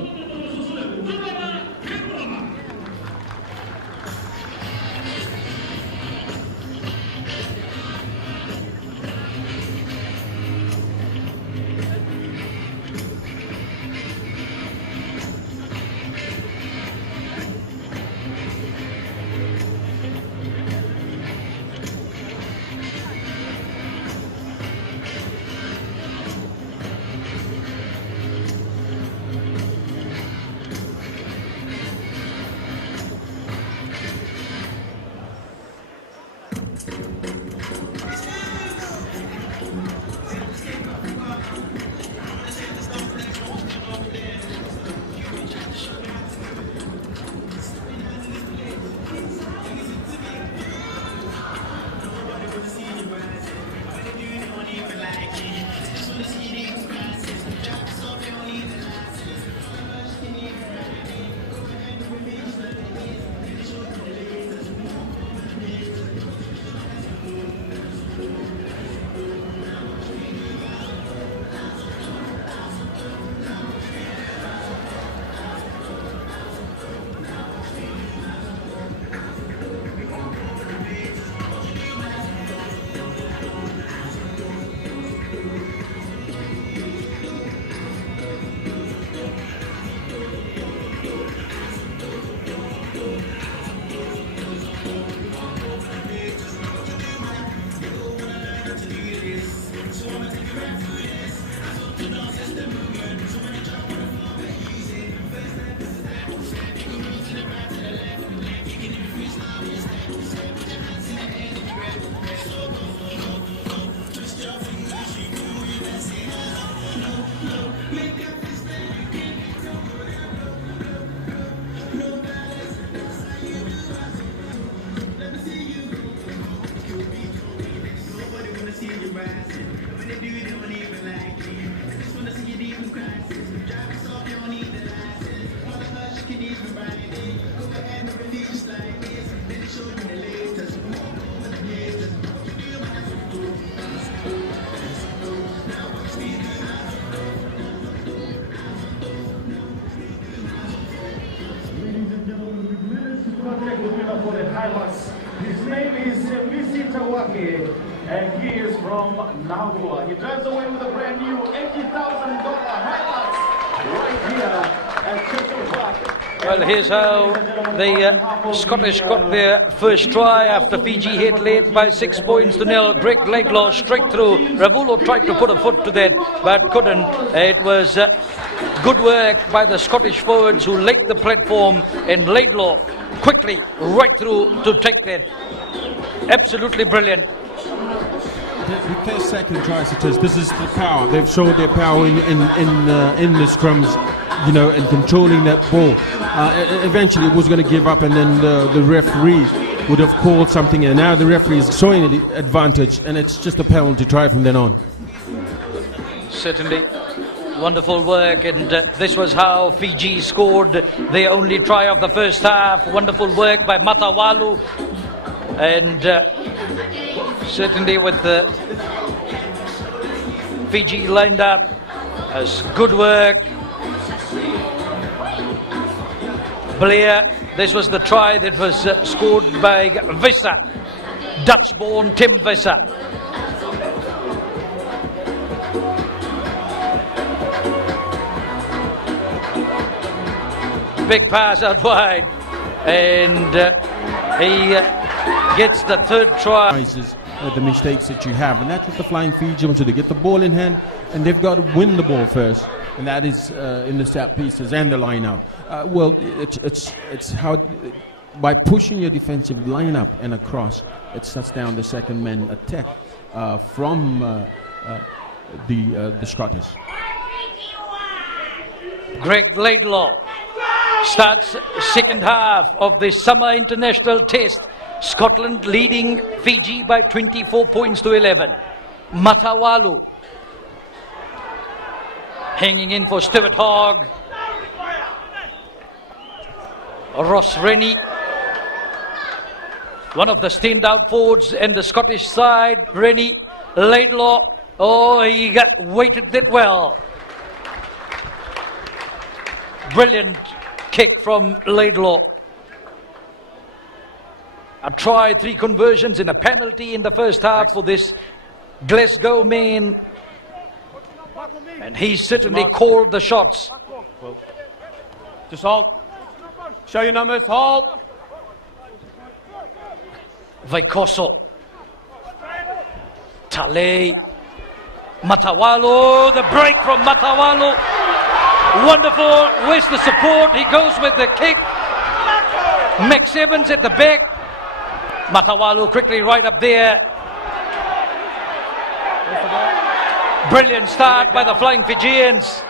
for the Hilux. His name is Misi Tawaki, And he is from Nagua. He drives away with a brand new $80,000 Hilux right here at Churchill Park. Well, here's how the Scottish got their first try after Fiji hit late by 6 points to nil. Greg Laidlaw straight through. Ravulo tried to put a foot to that, but couldn't. It was good work by the Scottish forwards who laid the platform, and Laidlaw quickly right through to take that. Absolutely brilliant. With their second tries, this is the power. They've showed their power in the scrums, you know, and controlling that ball. Eventually it was going to give up, and then the referee would have called something, and now the referee is showing the advantage, and it's just a penalty try from then on. Certainly wonderful work, and this was how Fiji scored their only try of the first half. Wonderful work by Matawalu, and certainly with the Fiji lined up as good work. Blair, this was the try that was scored by Visser, Dutch-born Tim Visser. Big pass out wide, and he gets the third try. The mistakes that you have, and that's what the Flying Fiji want to do. Get the ball in hand, and they've got to win the ball first, and that is in the set pieces and the line out. Well, it's how by pushing your defensive line up and across, it shuts down the second man attack from the Scottish. Greg Laidlaw starts second half of the Summer International Test. Scotland leading Fiji by 24 points to 11. Matawalu hanging in for Stuart Hogg. Ross Rennie, one of the standout forwards in the Scottish side. Rennie, Laidlaw, oh, he weighted that well. Brilliant kick from Laidlaw. A try, 3 conversions and a penalty in the first half for this Glasgow man. And he certainly called the shots. Just hold. Show your numbers, hold. Vaikoso. Tale. Matawalu, the break from Matawalu. Wonderful, where's the support? He goes with the kick. Max Evans at the back. Matawalu quickly right up there. Brilliant start by the Flying Fijians.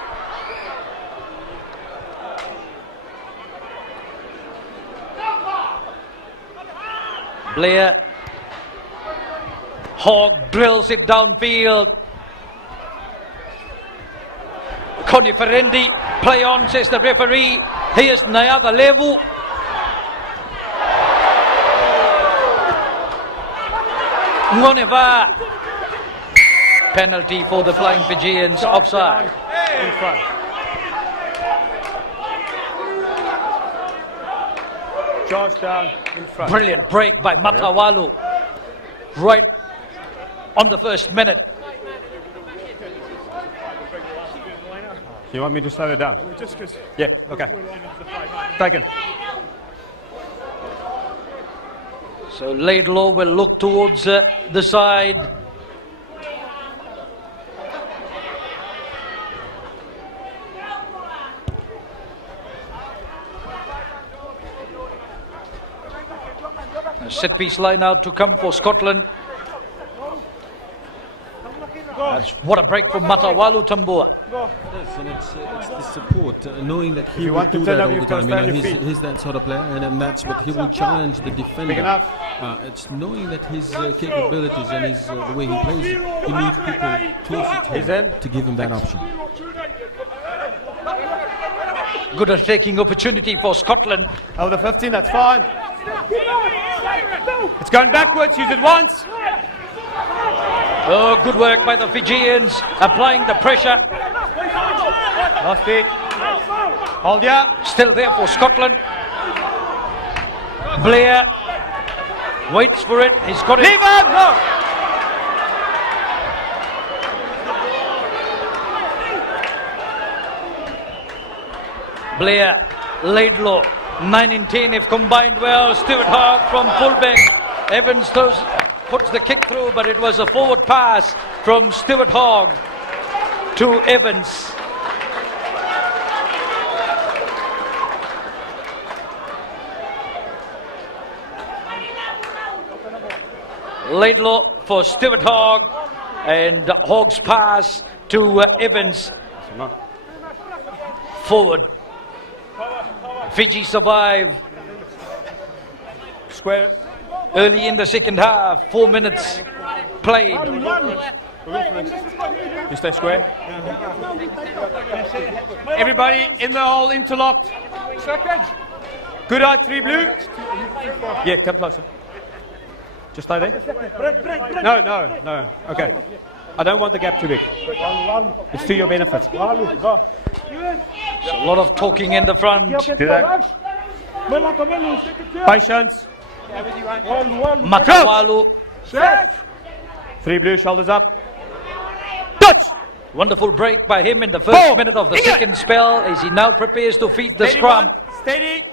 Blair. Hogg drills it downfield. Connie Ferendi, play on, says the referee. Here's Nyada Levu. Ngoneva. Penalty for the Flying Fijians, offside. In front. Charge down in front. Brilliant break by Matawalu. Right on the first minute. You want me to slow it down? Yeah, okay. Taken. So Laidlaw will look towards the side. A set piece line out to come for Scotland. What a break from Matawalu Tambua. Yes, and it's the support, knowing that he you will want to do turn that up, all you've the got to time. stand You know, your feet. he's that sort of player, and that's what he will challenge the defender. enough. It's knowing that his capabilities and his the way he plays, he needs people closer to him to give him that option. Good attacking opportunity for Scotland. Over the 15, that's fine. It's going backwards, use it once. Oh, good work by the Fijians, applying the pressure. Last feet. Hold ya. Still there for Scotland. Blair waits for it. He's got it. Leave him! No! Blair, Laidlaw, 9 in 10 have combined well. Stuart Hogg from fullback. Evans puts the kick through, but it was a forward pass from Stuart Hogg to Evans. Laidlaw for Stuart Hogg, and Hogg's pass to Evans. Forward. Fiji survive. Square. Early in the second half, 4 minutes played. You stay square. Everybody in the hole interlocked. Good eye, 3 blue. Yeah, come closer. Just stay there. No. Okay. I don't want the gap too big. It's to your benefit. A lot of talking in the front. Do that. Patience. Matawalu. 3 blue, shoulders up. Touch! Wonderful break by him in the first 4 minute of the second spell as he now prepares to feed the scrum. Steady.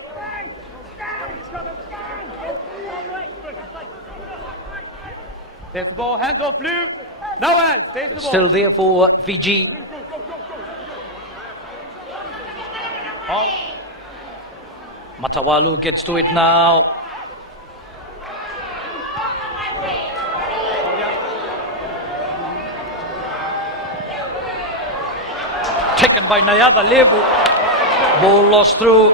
There's the ball, hands off blue. No hands, there's the ball. Still there for Fiji. Matawalu gets to it now. Taken by Nayada Levu. Ball lost through.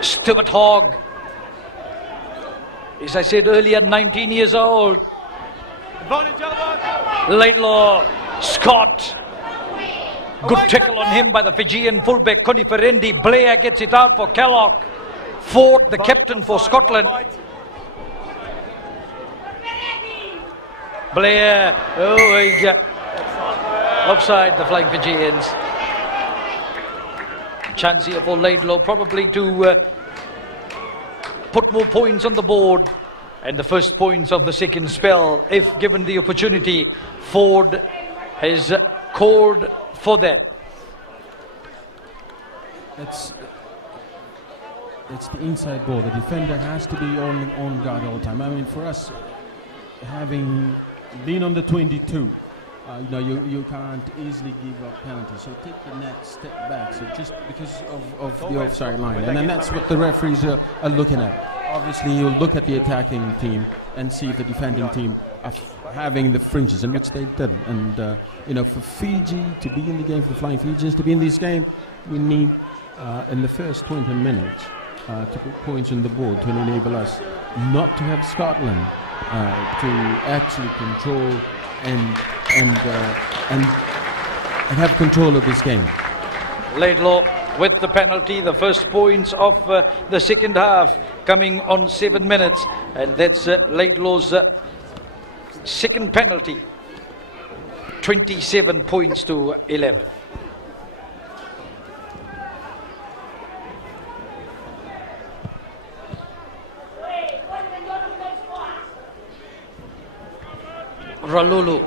Stuart Hogg. As I said earlier, 19 years old. Laidlaw, Scott. Good tackle on him by the Fijian fullback Connie Ferendi. Blair gets it out for Kellogg. Ford, the captain for Scotland. Blair, offside the Flying Fijians. Chance here for Laidlaw probably to put more points on the board, and the first points of the second spell if given the opportunity. Ford has called for that. It's the inside ball. The defender has to be on guard all the time. I mean, for us, having been on the 22, you can't easily give up penalties. So take the next step back. So just because of the offside line, and then that's what the referees are looking at. Obviously, you'll look at the attacking team and see if the defending team are having the fringes, in which they didn't. And for Fiji to be in the game, for the Flying Fijians to be in this game, we need in the first 20 minutes to put points on the board to enable us not to have Scotland to actually control and have control of this game. Laidlaw with the penalty, the first points of the second half coming on 7 minutes, and that's Laidlaw's second penalty. 27 points to 11. Ralulu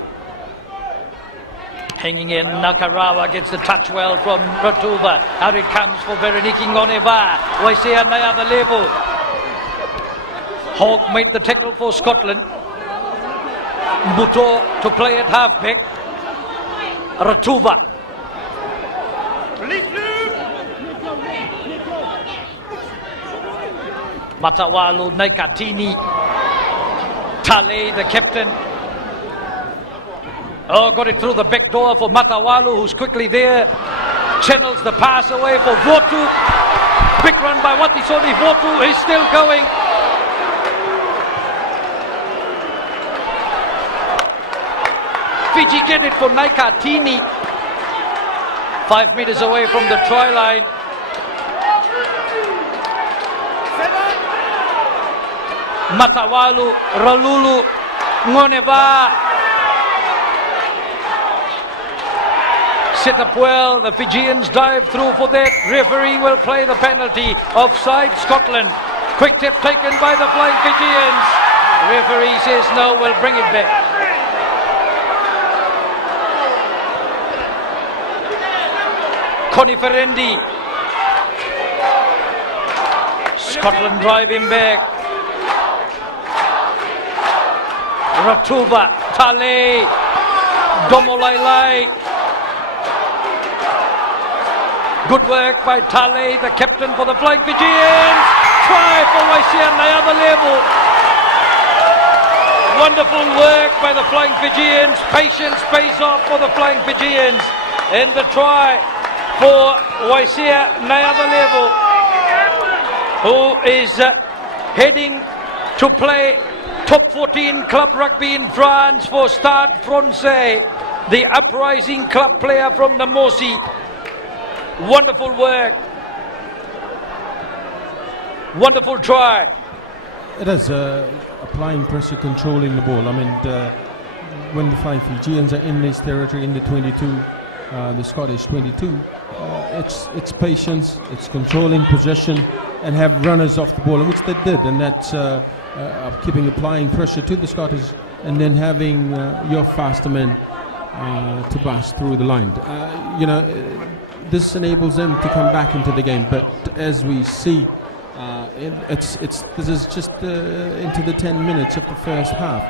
hanging in. Nakarawa gets the touch well from Ratuva. Out it comes for Bereniki Ngoneva. Waisea Nayada level. Hogg made the tackle for Scotland. Mbuto to play at halfback. Ratuva. Matawalu, Naikatini. Tale, the captain. Got it through the back door for Matawalu, who's quickly there. Channels the pass away for Votu. Big run by Watisoni. Votu is still going. Fiji get it for Naikatini. 5 meters away from the try line. Matawalu, Ralulu, Ngoneva. Set up well, the Fijians dive through for that. Referee will play the penalty. Offside Scotland. Quick tip taken by the Flying Fijians. Referee says no, we'll bring it back. Koniferendi. Scotland driving back. Ratuva, Tale, Domolailai. Good work by Tale, the captain for the Flying Fijians. Try for Waisia on the other level. Wonderful work by the Flying Fijians. Patience pays off for the Flying Fijians. And the try for Waisia on the other level, who is heading to play top 14 club rugby in France for Stade Francais, the uprising club player from the Mosi. Wonderful work. Wonderful try. It is applying pressure, controlling the ball. I mean, when the Flying Fijians are in this territory, in the 22, the Scottish 22, it's patience, it's controlling possession, and have runners off the ball, which they did, and that's applying pressure to the Scottish, and then having your faster men to bust through the line. This enables them to come back into the game. But as we see, this is just into the 10 minutes of the first half.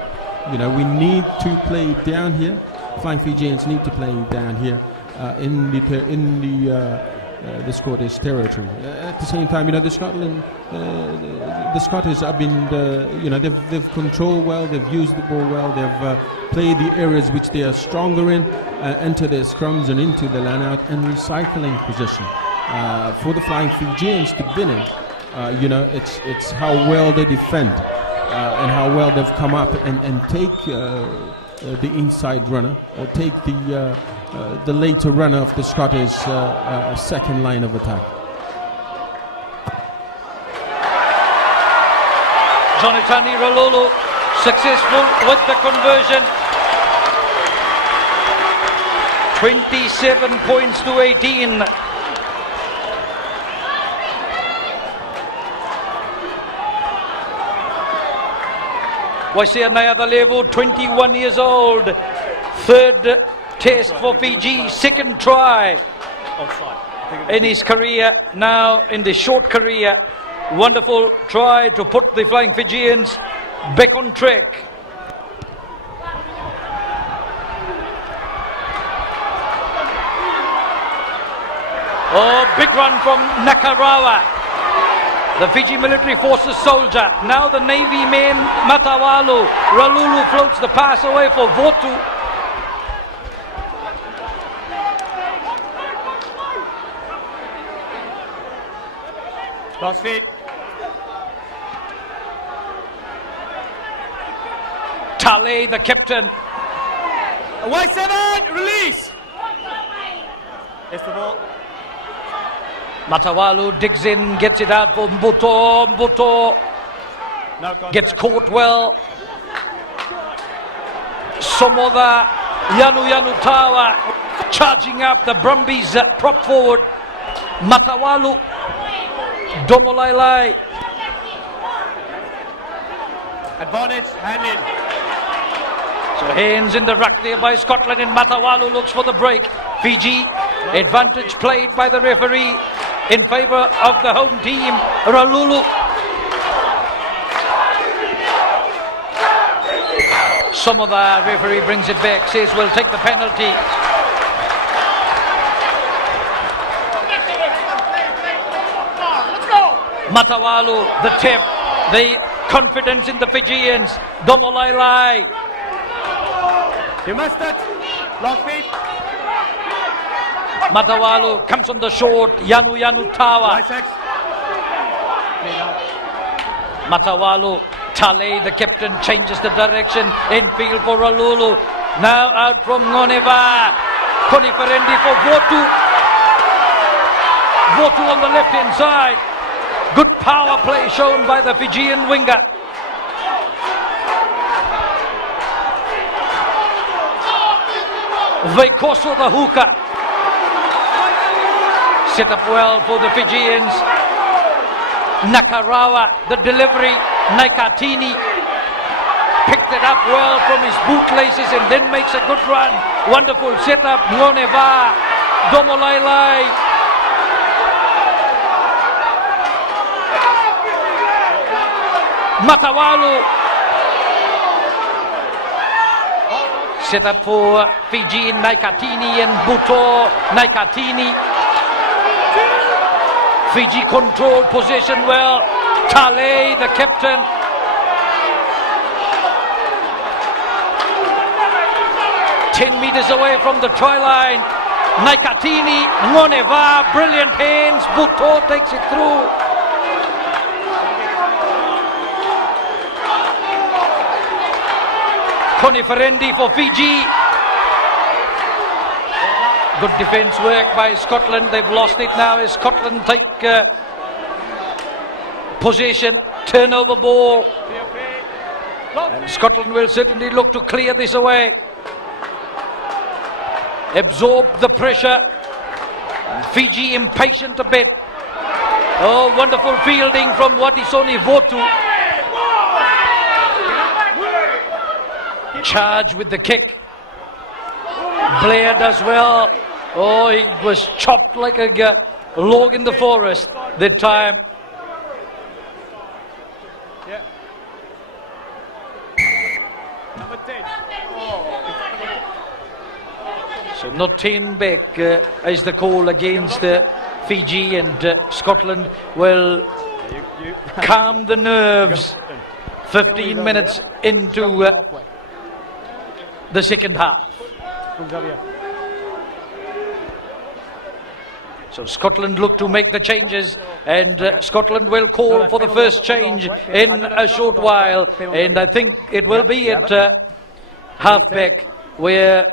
We need to play down here. Flying Fijians need to play down here in the Scottish territory. At the same time, the Scottish have been, they've controlled well, they've used the ball well, they've played the areas which they are stronger in, into their scrums and into the line out and recycling possession. For the Flying Fijians to win it, it's how well they defend and how well they've come up and take the inside runner, take the later runner of the Scottish second line of attack. Jonathan Ralulu successful with the conversion. 27 points to 18. Waisia Nayada level, 21 years old. Third test for Fiji, second try in his career, now in the short career. Wonderful try to put the Flying Fijians back on track. Oh, big run from Nakarawa, the Fiji Military Forces soldier. Now the Navy man Matawalu. Ralulu floats the pass away for Votu. Last feet. Tale, the captain. Away 7, release. It's the ball. Matawalu digs in, gets it out for Mbuto. Mbuto gets caught well. Somoda, Yanu Tawa charging up. The Brumbies prop forward. Matawalu, Domolailai. Advantage, hand in. So hands in the ruck there by Scotland, and Matawalu looks for the break. Fiji, advantage played by the referee in favour of the home team. Ralulu. Some of the referee brings it back, says we'll take the penalty. Matawalu, the tip, the confidence in the Fijians. Domolailai. You missed it. Last feet. Matawalu comes on the short. Yanu Tawa. Matawalu. Tale, the captain, changes the direction. Infield for Ralulu. Now out from Ngoneva. Koniferendi for Votu. Votu on the left hand side. Good power play shown by the Fijian winger. Veikoso, the hooker. Set up well for the Fijians. Nakarawa, the delivery. Naikatini picked it up well from his bootlaces and then makes a good run. Wonderful setup. Ngoneva, Domolailai. Matawalu. Set up for Fiji in Naikatini and Buto. Naikatini. Fiji controlled possession well. Tale, the captain. "10 meters away from the try line. Naikatini, Ngoneva, brilliant hands. Buto takes it through. Koniferendi for Fiji. Good defence work by Scotland. They've lost it now as Scotland take possession. Turnover ball. And Scotland will certainly look to clear this away. Absorb the pressure. Fiji impatient a bit. Oh, wonderful fielding from Watisoni Votu. Charge with the kick. Blair does well. Oh, he was chopped like a log in the forest that time. Yeah. Number 10. So not 10 back is the call against Fiji, and Scotland will calm the nerves 15 minutes into the second half. So Scotland look to make the changes, and Scotland will call for the first change in a short while, and I think it will be at halfback, where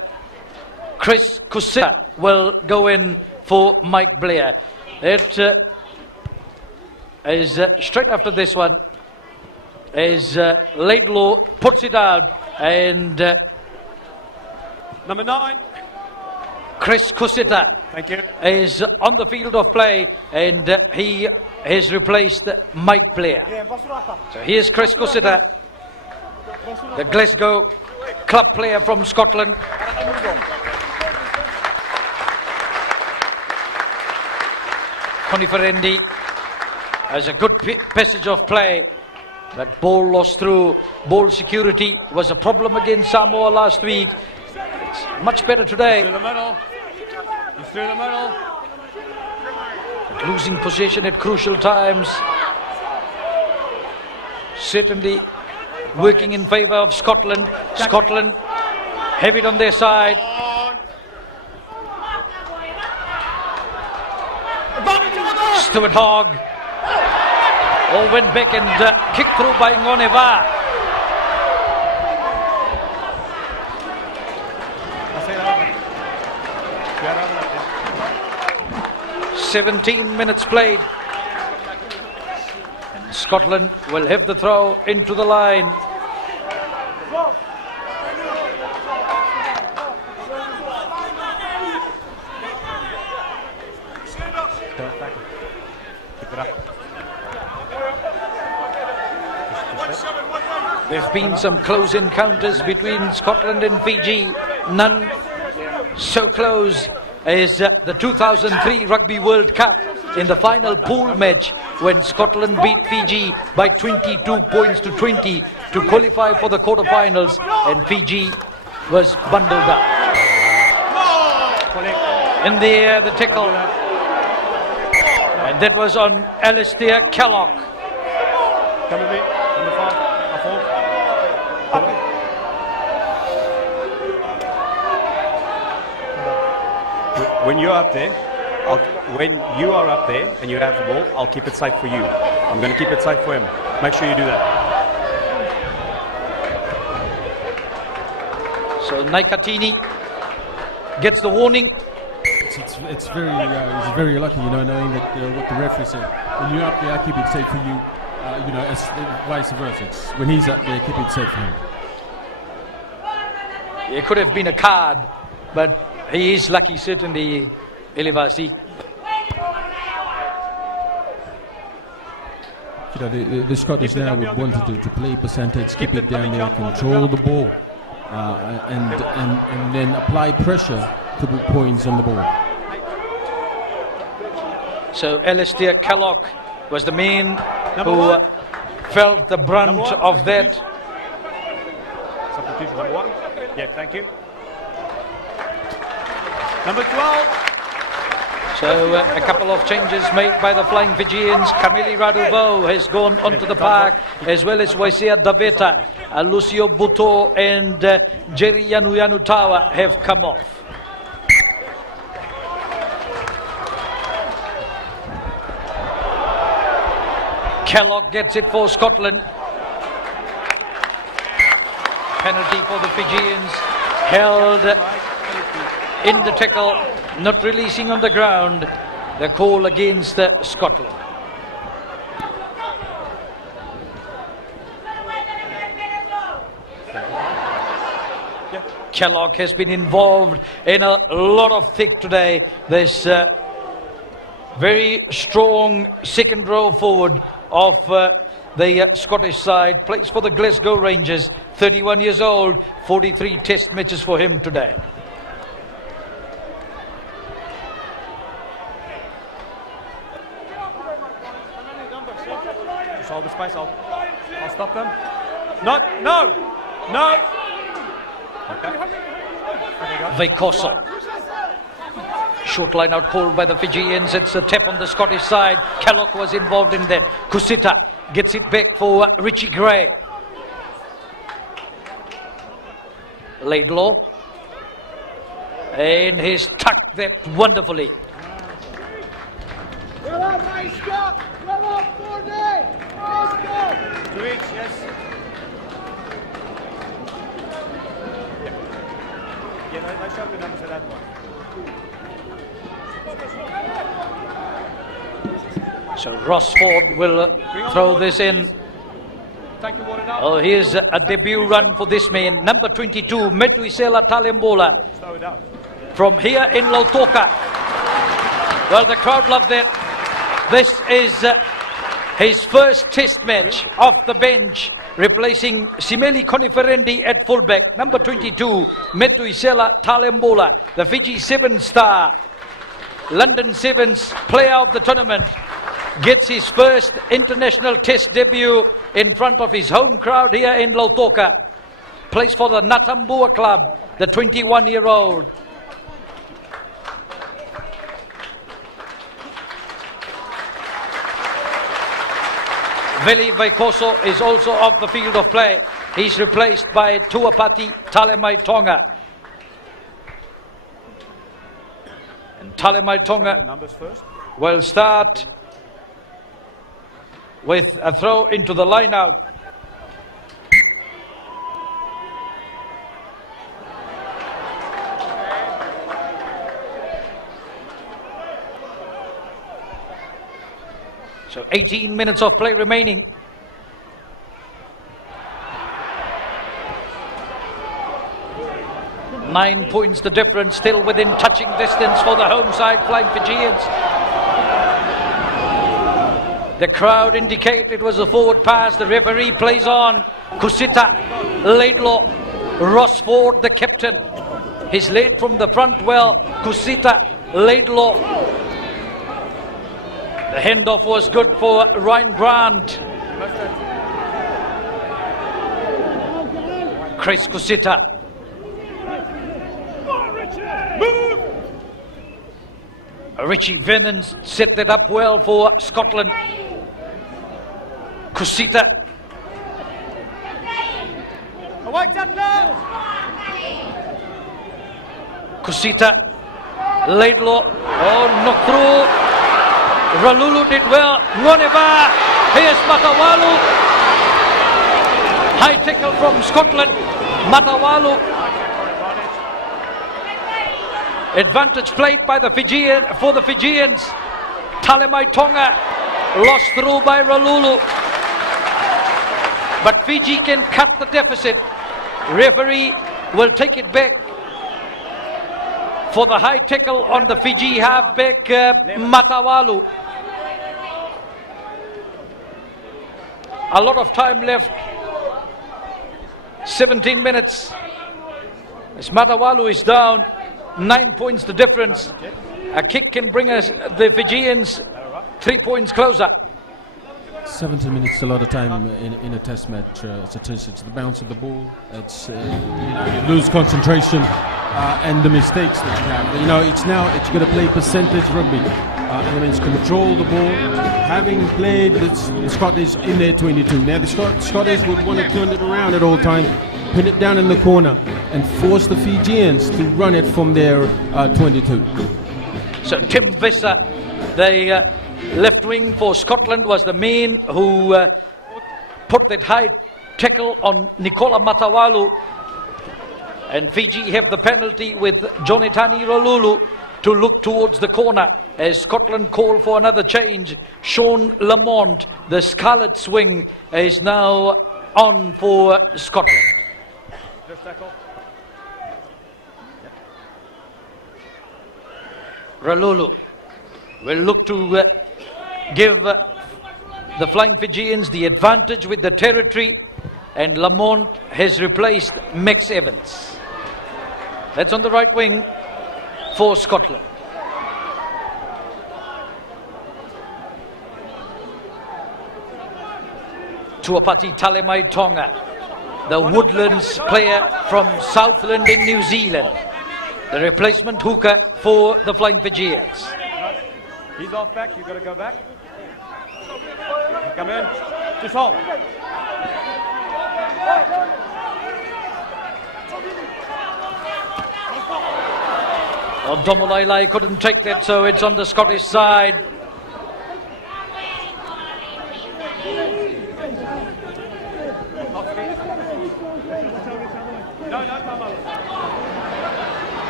Chris Kusita will go in for Mike Blair. It is straight after this one as Laidlaw puts it out, and Number 9. Chris Kusita Thank you. is on the field of play, and he has replaced Mike Blair. So here's Chris Kusita, the Glasgow club player from Scotland. Koniferendi has a good passage of play, but ball lost through. Ball security was a problem against Samoa last week. It's much better today. Through the middle. He's through the middle. But losing possession at crucial times certainly working in favour of Scotland. Scotland have it on their side. Stuart Hogg. All went back and kicked through by Ngoneva. 17 minutes played, and Scotland will have the throw into the line. There have been some close encounters between Scotland and Fiji, none so close as the 2003 Rugby World Cup in the final pool match, when Scotland beat Fiji by 22 points to 20 to qualify for the quarterfinals, and Fiji was bundled up. In the air, the tackle, and that was on Alistair Kellogg. Come with me. Number 5. When you're up there, when you are up there and you have the ball, I'll keep it safe for you. I'm going to keep it safe for him. Make sure you do that. So Naikatini gets the warning. It's very lucky, you know, knowing that what the referee said. When you're up there, I keep it safe for you. You know, it's vice versa. It's when he's up there, keep it safe for him. It could have been a card, but he is lucky, certainly, Elivasi. You know, the Scottish now would want to play percentage, keep it down there, control the ball, and then apply pressure to put points on the ball. So Alistair Kellogg was the man who felt the brunt of that. Substitution number 1. Yeah, thank you. Number 12. So a couple of changes made by the Flying Fijians. Camille Raduvo has gone onto the park, as well as Waisia Daveta, Lucio Buto and Jerry Yanutawa have come off. Kellogg gets it for Scotland. Penalty for the Fijians, held in the tackle, not releasing on the ground. The call against Scotland. Kellogg has been involved in a lot of thick today. This very strong second row forward of the Scottish side, plays for the Glasgow Rangers, 31 years old, 43 test matches for him today. Just hold the space, I'll stop them. No. Okay. Veikoso. Short line out called by the Fijians. It's a tap on the Scottish side. Kellogg was involved in that. Kusita gets it back for Richie Gray. Laidlaw. And he's tucked that wonderfully. Well up, nice Scott! Well up, 4 day! Nice go! 2 each, yes. Yeah, they showed the numbers of that one. So Rossford will throw this in. Take your water now. Oh, here's a debut run for this man. Number 22, Metuisela Talembola. Slow it up. From here in Lautoka. Well, the crowd love that. This is his first test match off the bench, replacing Simeli Koniferendi at fullback. Number 22, Metuisela Talembola, the Fiji 7-star, London Sevens player of the tournament, gets his first international test debut in front of his home crowd here in Lautoka. Plays for the Natambua club, the 21-year-old. Veli Veikoso is also off the field of play. He's replaced by Tuapati Talemai Tonga. And Talemai Tonga will start with a throw into the line out. So 18 minutes of play remaining. Nine points the difference, still within touching distance for the home side Flying Fijians. The crowd indicate it was a forward pass. The referee plays on. Kusita, Laidlaw, Rossford, the captain. He's laid from the front well. Kusita, Laidlaw. The handoff was good for Ryan Grant. Chris Kusita. Richie Vernon set that up well for Scotland. Kusita. Kusita. Laidlaw. Oh, knocked through. Ralulu did well. Ngoneva. Here's Matawalu. High tackle from Scotland. Matawalu. Advantage played by the Fijian for the Fijians. Talemai Tonga lost through by Ralulu. But Fiji can cut the deficit. Referee will take it back for the high tackle on the Fiji halfback Matawalu. A lot of time left. 17 minutes. As Matawalu is down, 9 points the difference. A kick can bring us the Fijians 3 points closer. 70 minutes, a lot of time in a test match. It's the bounce of the ball. It's you lose concentration and the mistakes that you have. It's going to play percentage rugby. And it means control the ball. Having played the Scottish in their 22, now the Scottish would want to turn it around at all times, pin it down in the corner, and force the Fijians to run it from their 22. So Tim Visser, the left wing for Scotland, was the man who put that high tackle on Nicola Matawalu, and Fiji have the penalty with Jonatani Rolulu to look towards the corner as Scotland call for another change. Sean Lamont, the Scarlet swing, is now on for Scotland. Rolulu will look to give the Flying Fijians the advantage with the territory, and Lamont has replaced Max Evans. That's on the right wing for Scotland. Tuapati Talemai Tonga, the Woodlands player from Southland in New Zealand, the replacement hooker for the Flying Fijians. He's off back, you've got to go back. Come in, just hold. Well, Domolailai couldn't take that, so it's on the Scottish side.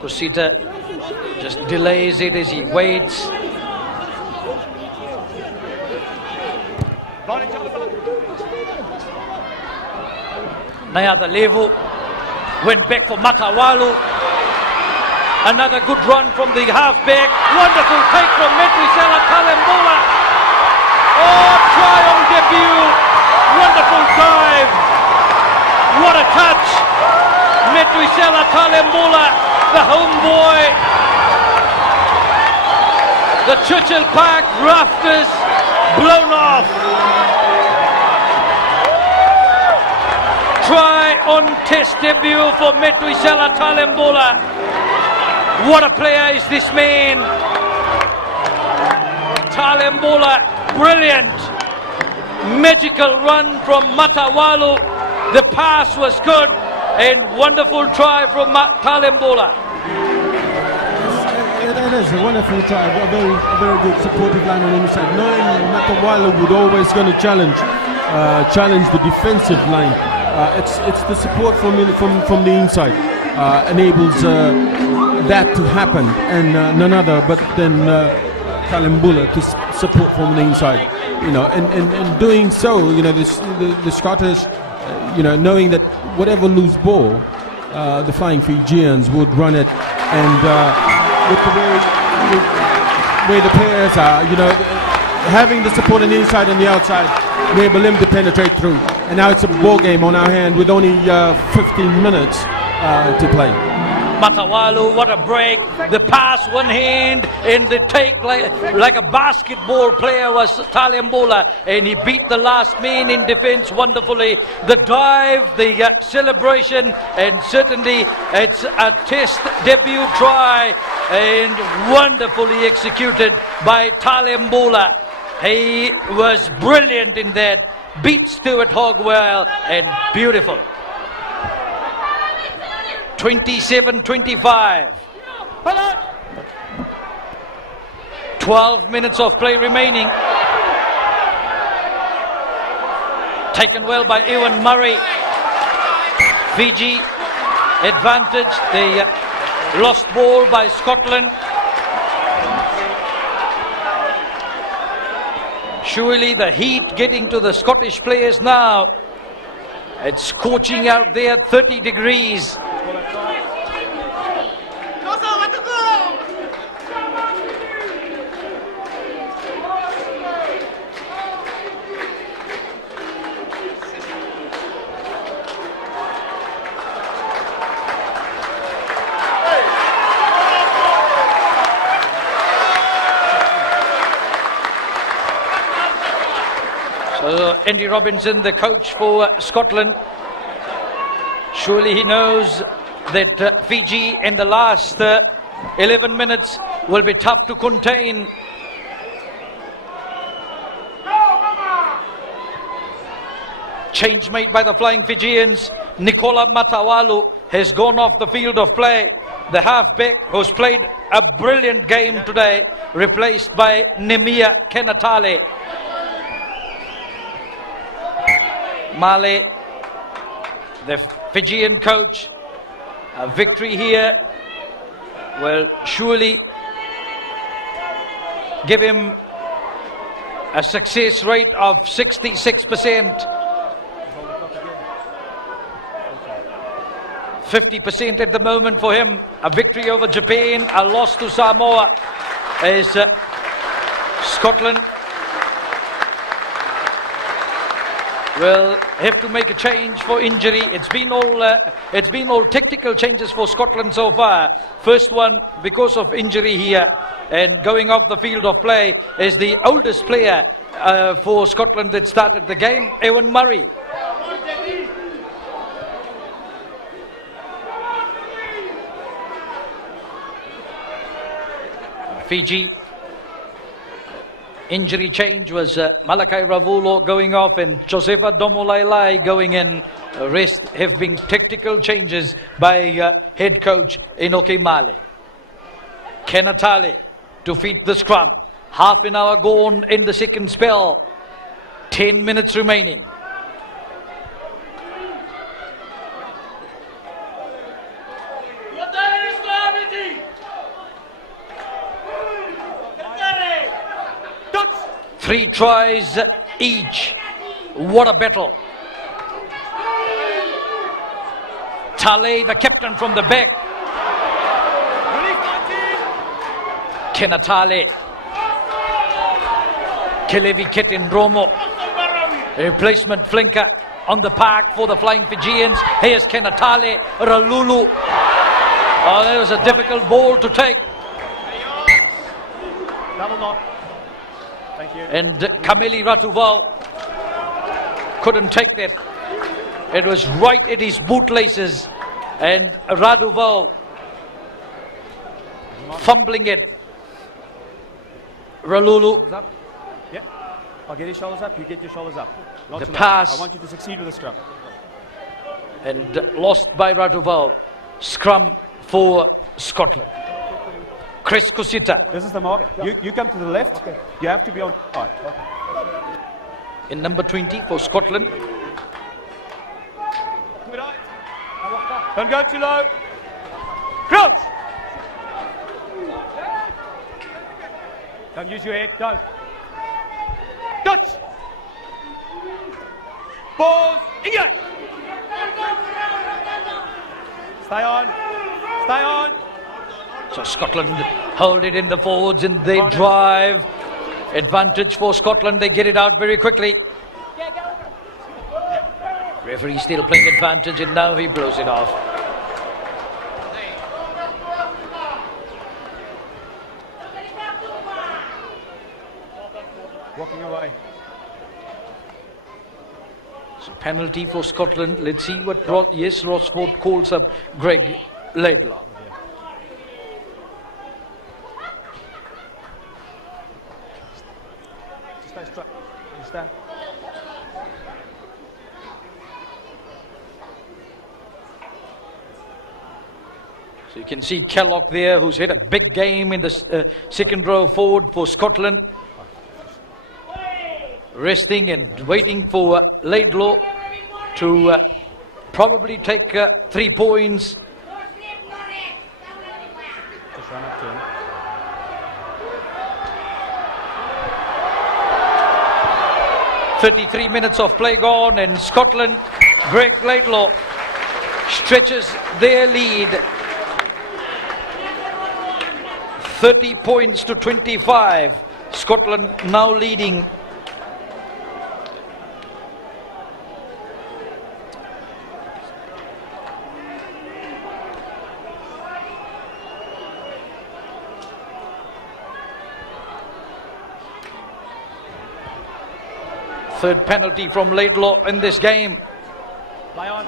Kusita just delays it as he waits. Nayada Levu went back for Matawalu. Another good run from the halfback. Wonderful take from Metrisela Kalembula. Oh, try on debut. Wonderful dive. What a touch. Metrisela Kalembula, the homeboy. The Churchill Park rafters blown off. Try on test debut for Metrisela Kalembula. What a player is this man. Kalembula, brilliant. Magical run from Matawalu. The pass was good. And wonderful try from Kalembula. It is a wonderful try, a very good supportive line on the inside. Knowing Matawalu would always going to challenge the defensive line. It's the support from the inside enables that to happen, and none other but then Kalembula to support from the inside. And doing so, the Scottish, knowing that whatever loose ball, the Flying Fijians would run it, and with the way the players are, having the support on the inside and the outside, enable them to penetrate through. And now it's a ball game on our hand with only 15 minutes to play. Matawalu, what a break. The pass one hand, and the take like a basketball player was Kalembula, and he beat the last man in defense wonderfully. The dive, the celebration, and certainly it's a test debut try, and wonderfully executed by Kalembula. He was brilliant in that, beat Stuart Hogwell, and beautiful. 27-25. 12 minutes of play remaining. Taken well by Ewan Murray. Fiji advantage. The lost ball by Scotland. Surely the heat getting to the Scottish players now. It's scorching out there, 30 degrees. So Andy Robinson, the coach for Scotland, surely he knows that Fiji in the last 11 minutes will be tough to contain. Change made by the Flying Fijians. Nicola Matawalu has gone off the field of play. The halfback who's played a brilliant game today, replaced by Nemia Kenatale. Male, the Fijian coach, a victory here will surely give him a success rate of 66%. 50% at the moment for him. A victory over Japan, a loss to Samoa as Scotland will have to make a change for injury. It's been all tactical changes for Scotland so far. First one because of injury here, and going off the field of play is the oldest player for Scotland that started the game, Ewan Murray. Fiji, injury change was Malakai Ravulo going off and Josefa Domolailai going in. The rest have been tactical changes by head coach Inoki Male. Kenatale to feed the scrum. Half an hour gone in the second spell. 10 minutes remaining. Three tries each. What a battle. Tale, the captain from the back. Kenatale. Kelevi Ketendromo. Replacement flanker on the park for the Flying Fijians. Here's Kenatale. Ralulu. Oh, that was a difficult ball to take. Double knock. Thank you. And Kameli Ratuval couldn't take that. It was right at his bootlaces, and Raduval fumbling it. Ralulu. Shoulders up. Yeah. I'll get his shoulders up. You get your shoulders up. Not The too low. pass. I want you to succeed with the scrum. And lost by Raduval. Scrum for Scotland. Chris Kusita This is the mark. You come to the left. You have to be on. Right. in number 20 for Scotland. Don't go too low. Crouch. Don't use your head. Don't. Touch. Balls. Engage. Stay on. Stay on. So Scotland hold it in the forwards and they drive. Advantage for Scotland. They get it out very quickly. Referee still playing advantage and now he blows it off. Walking away. So penalty for Scotland. Let's see what Rosford calls up Greg Laidlaw. Stay straight. Understand? So you can see Kellogg there, who's had a big game in the second row forward for Scotland. Resting and waiting for Laidlaw to probably take 3 points. Just run up to him. .33 minutes of play gone and Scotland, Greg Laidlaw stretches their lead 30 points to 25. Scotland now leading. Third penalty from Laidlaw in this game. Play on.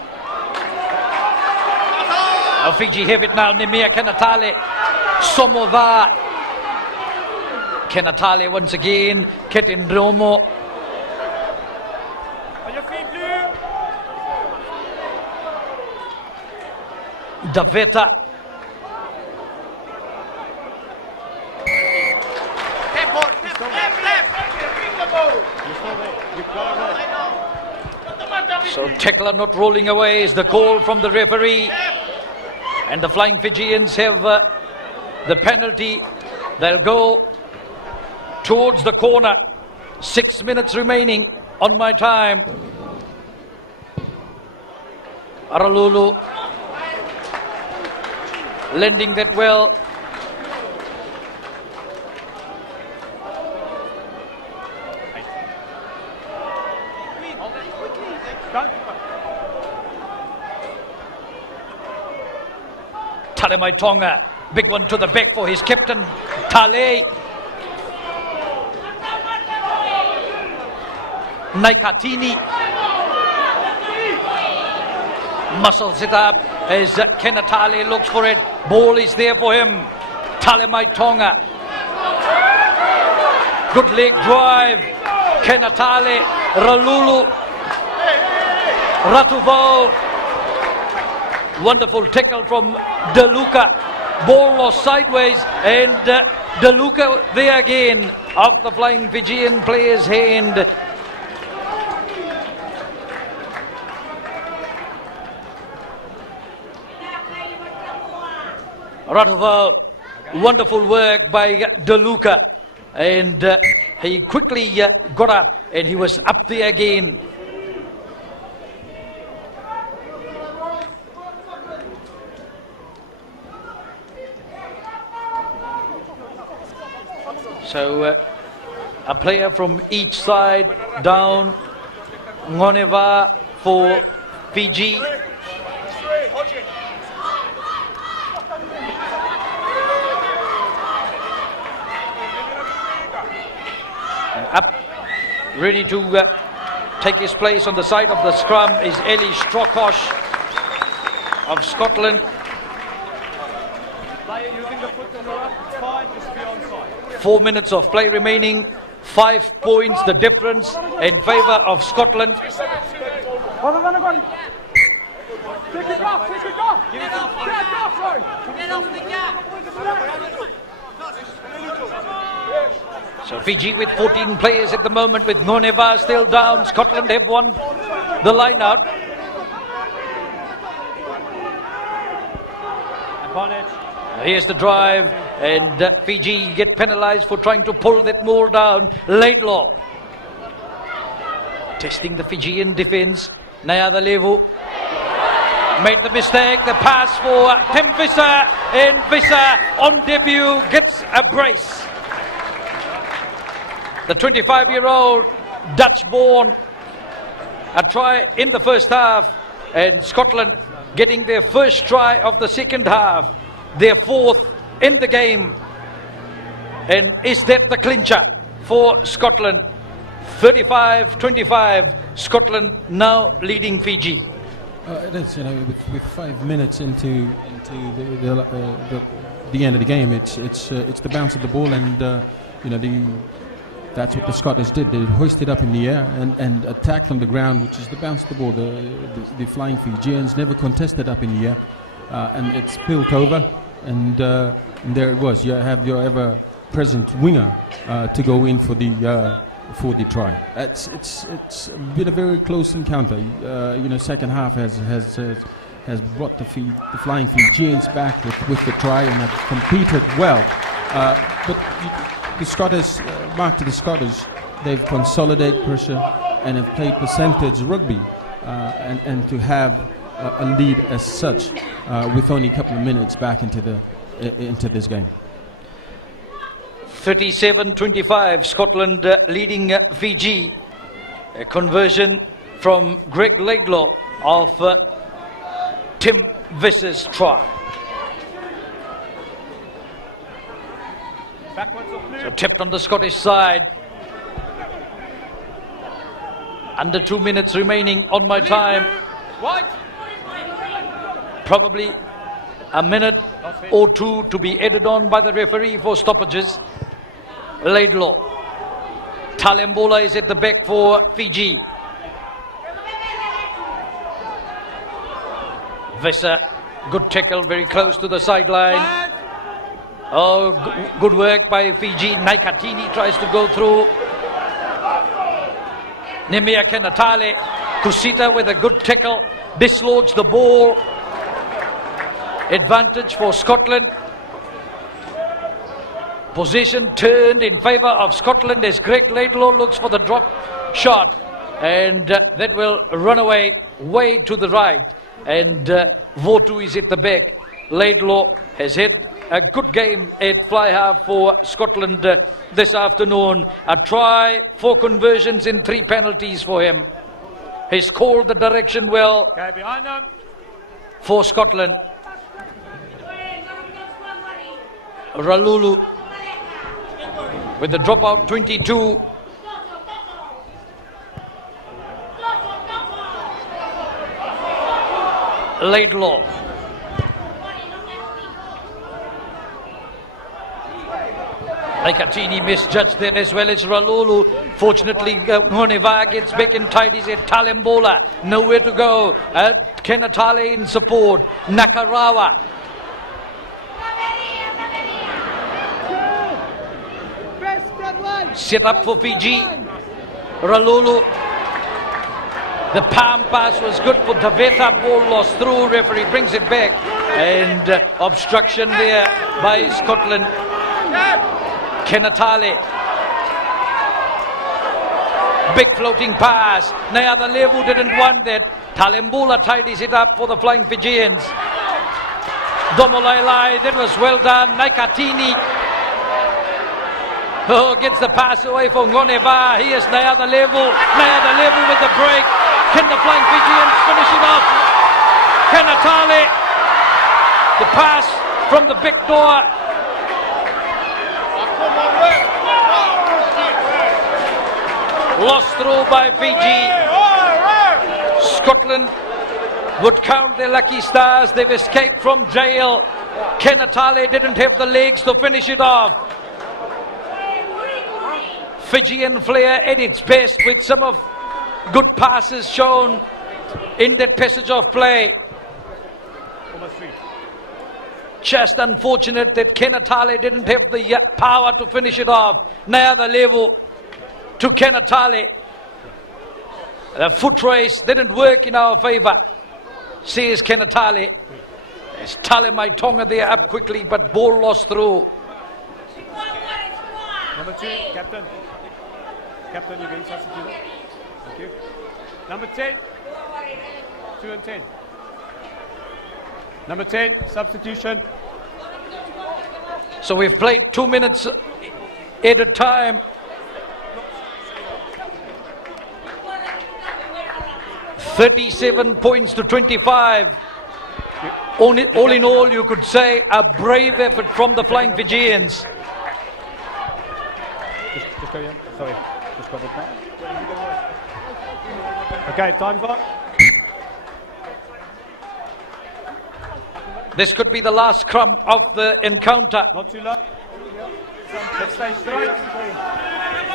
Now Fiji have it now. Nemia Kenatale. Somova. Kenatale once again. Ketindromo. On your feet, Blue. Daveta. So tackler not rolling away is the call from the referee. And the Flying Fijians have the penalty. They'll go towards the corner. 6 minutes remaining on my time. Aralulu lending that well. Talemai Tonga, big one to the back for his captain, Tale. Naikatini muscles it up as Kenatale looks for it. Ball is there for him. Talemai Tonga. Good leg drive. Kenatale, Ralulu, Ratuvo. Wonderful tackle from De Luca. Ball lost sideways and De Luca there again off the Flying Fijian player's hand. Ratuvo, wonderful work by De Luca, and he quickly got up and he was up there again. So a player from each side down. Ngoneva for Fiji. And up, ready to take his place on the side of the scrum is Eli Strokosh of Scotland. 4 minutes of play remaining. 5 points the difference in favour of Scotland. So Fiji with 14 players at the moment, with Ngoneva still down. Scotland have won the line out. Here's the drive, and Fiji get penalised for trying to pull that maul down. Laidlaw testing the Fijian defence. Nayada Levu made the mistake. The pass for Tim Visser, and Visser on debut gets a brace. The 25-year-old Dutch-born, a try in the first half, and Scotland getting their first try of the second half. Their fourth in the game, and is that the clincher for Scotland? 35-25, Scotland now leading Fiji. It is, with 5 minutes into the end of the game, it's the bounce of the ball, and that's what the Scottish did. They hoisted up in the air and attacked on the ground, which is the bounce of the ball. The Flying Fijians never contested up in the air, and it spilled over. And there it was. You have your ever-present winger to go in for the try. It's been a very close encounter. Second half has brought the Flying Fijians back with the try and have competed well. But the Scottish, mark to the Scottish, they've consolidated pressure and have played percentage rugby, and to have a lead as such with only a couple of minutes back into this game. 37-25, Scotland leading Fiji. A conversion from Greg Laidlaw of Tim Visser's try. So tipped on the Scottish side. Under 2 minutes remaining on my time. White. Probably a minute or two to be added on by the referee for stoppages. Laidlaw. Talembola is at the back for Fiji. Visser, good tackle, very close to the sideline. Oh, good work by Fiji. Naikatini tries to go through. Nemia Kenatale. Kusita with a good tackle. Dislodged the ball. Advantage for Scotland. Possession turned in favour of Scotland as Greg Laidlaw looks for the drop shot. And that will run away way to the right. And Votu is at the back. Laidlaw has had a good game at fly half for Scotland this afternoon. A try, 4 conversions in 3 penalties for him. He's called the direction well for Scotland. Ralulu with the dropout 22. Laidlaw. Naikatini misjudged that as well as Ralulu. Fortunately, Ngoneva gets back in tight. He's at Talembola. Nowhere to go. Kenatale in support. Nakarawa. Set up for Fiji. Ralulu. The palm pass was good for Daveta. Ball lost through. Referee brings it back. And obstruction there by Scotland. Kenatale. Big floating pass. Nayada Levu didn't want that. Talembola tidies it up for the Flying Fijians. Domolailai, that was well done. Naikatini. Oh, gets the pass away for Ngoneva. Here's Nayada Levu. Nayada Levu with the break. Can the Flying Fijians finish it off? Kenatale. The pass from the back door. Lost through by Fiji. Scotland would count their lucky stars. They've escaped from jail. Kenatale didn't have the legs to finish it off. Fijian flair at its best with some of good passes shown in that passage of play. Just unfortunate that Kenatale didn't have the power to finish it off. Now the level to Kenatale. The foot race didn't work in our favour, says Kenatale. As Tale Maitonga there up quickly, but ball lost through. Number 2, Captain. Captain, you're getting substituted. Thank you. Number 10. 2 and 10. Number 10, substitution. So we've played 2 minutes at a time. 37 points to 25. All in all, you could say a brave effort from the Flying Fijians. Just go, yeah. Sorry. Just got it back. Okay, time's up. This could be the last scrum of the encounter. Not too low. Let's stay straight.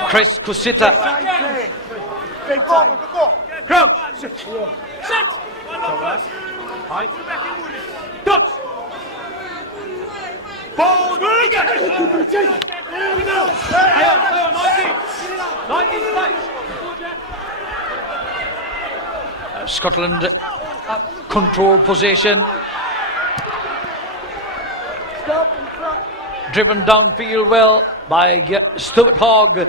Chris Kusita. Crouch. Sit. Sit. Height. Touch. Ball. 90. Scotland control possession. Driven downfield well by Stuart Hogg.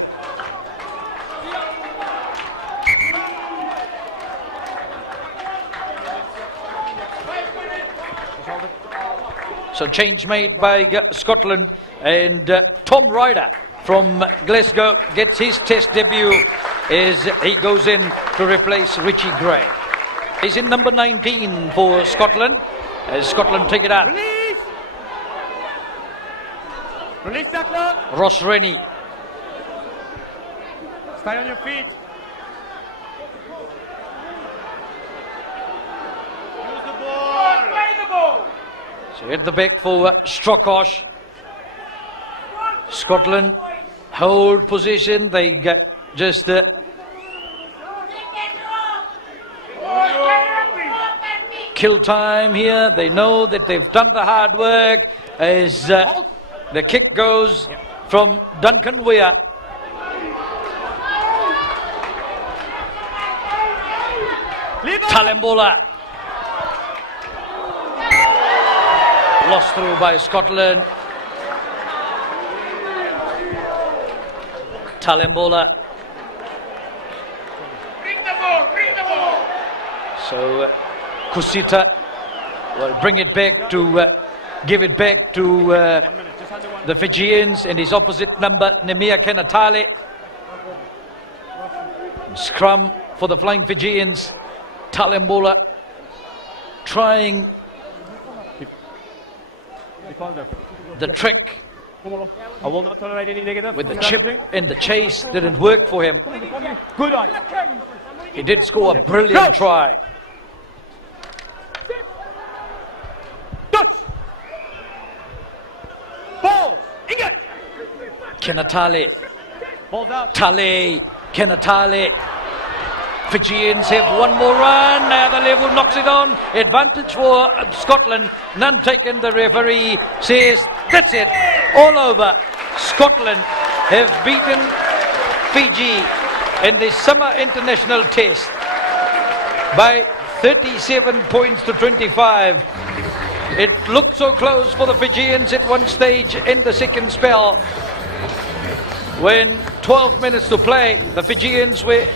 So change made by Scotland, and Tom Ryder from Glasgow gets his test debut as he goes in to replace Richie Gray. He's in number 19 for Scotland as Scotland take it up. Release. Release, tackler. Ross Rennie. Stay on your feet. So at the back for Strokosh. Scotland hold position. They get just kill time here. They know that they've done the hard work as the kick goes from Duncan Weir. Talembola. Lost through by Scotland. Talembola. So Kusita will bring it back to give it back to the Fijians, and his opposite number Nemia Kenatale. Scrum for the Flying Fijians. Talembola trying the trick I will not tolerate any negative. with the chip in the chase. Didn't work for him. Good eye. He did score a brilliant try. Dutch. Balls. Engage. Kenatale. Balls out. Tale. Kenatale. Fijians have one more run. Now the level knocks it on. Advantage for Scotland. None taken. The referee says that's it. All over. Scotland have beaten Fiji in the summer international test by 37 points to 25. It looked so close for the Fijians at one stage in the second spell. When 12 minutes to play, the Fijians were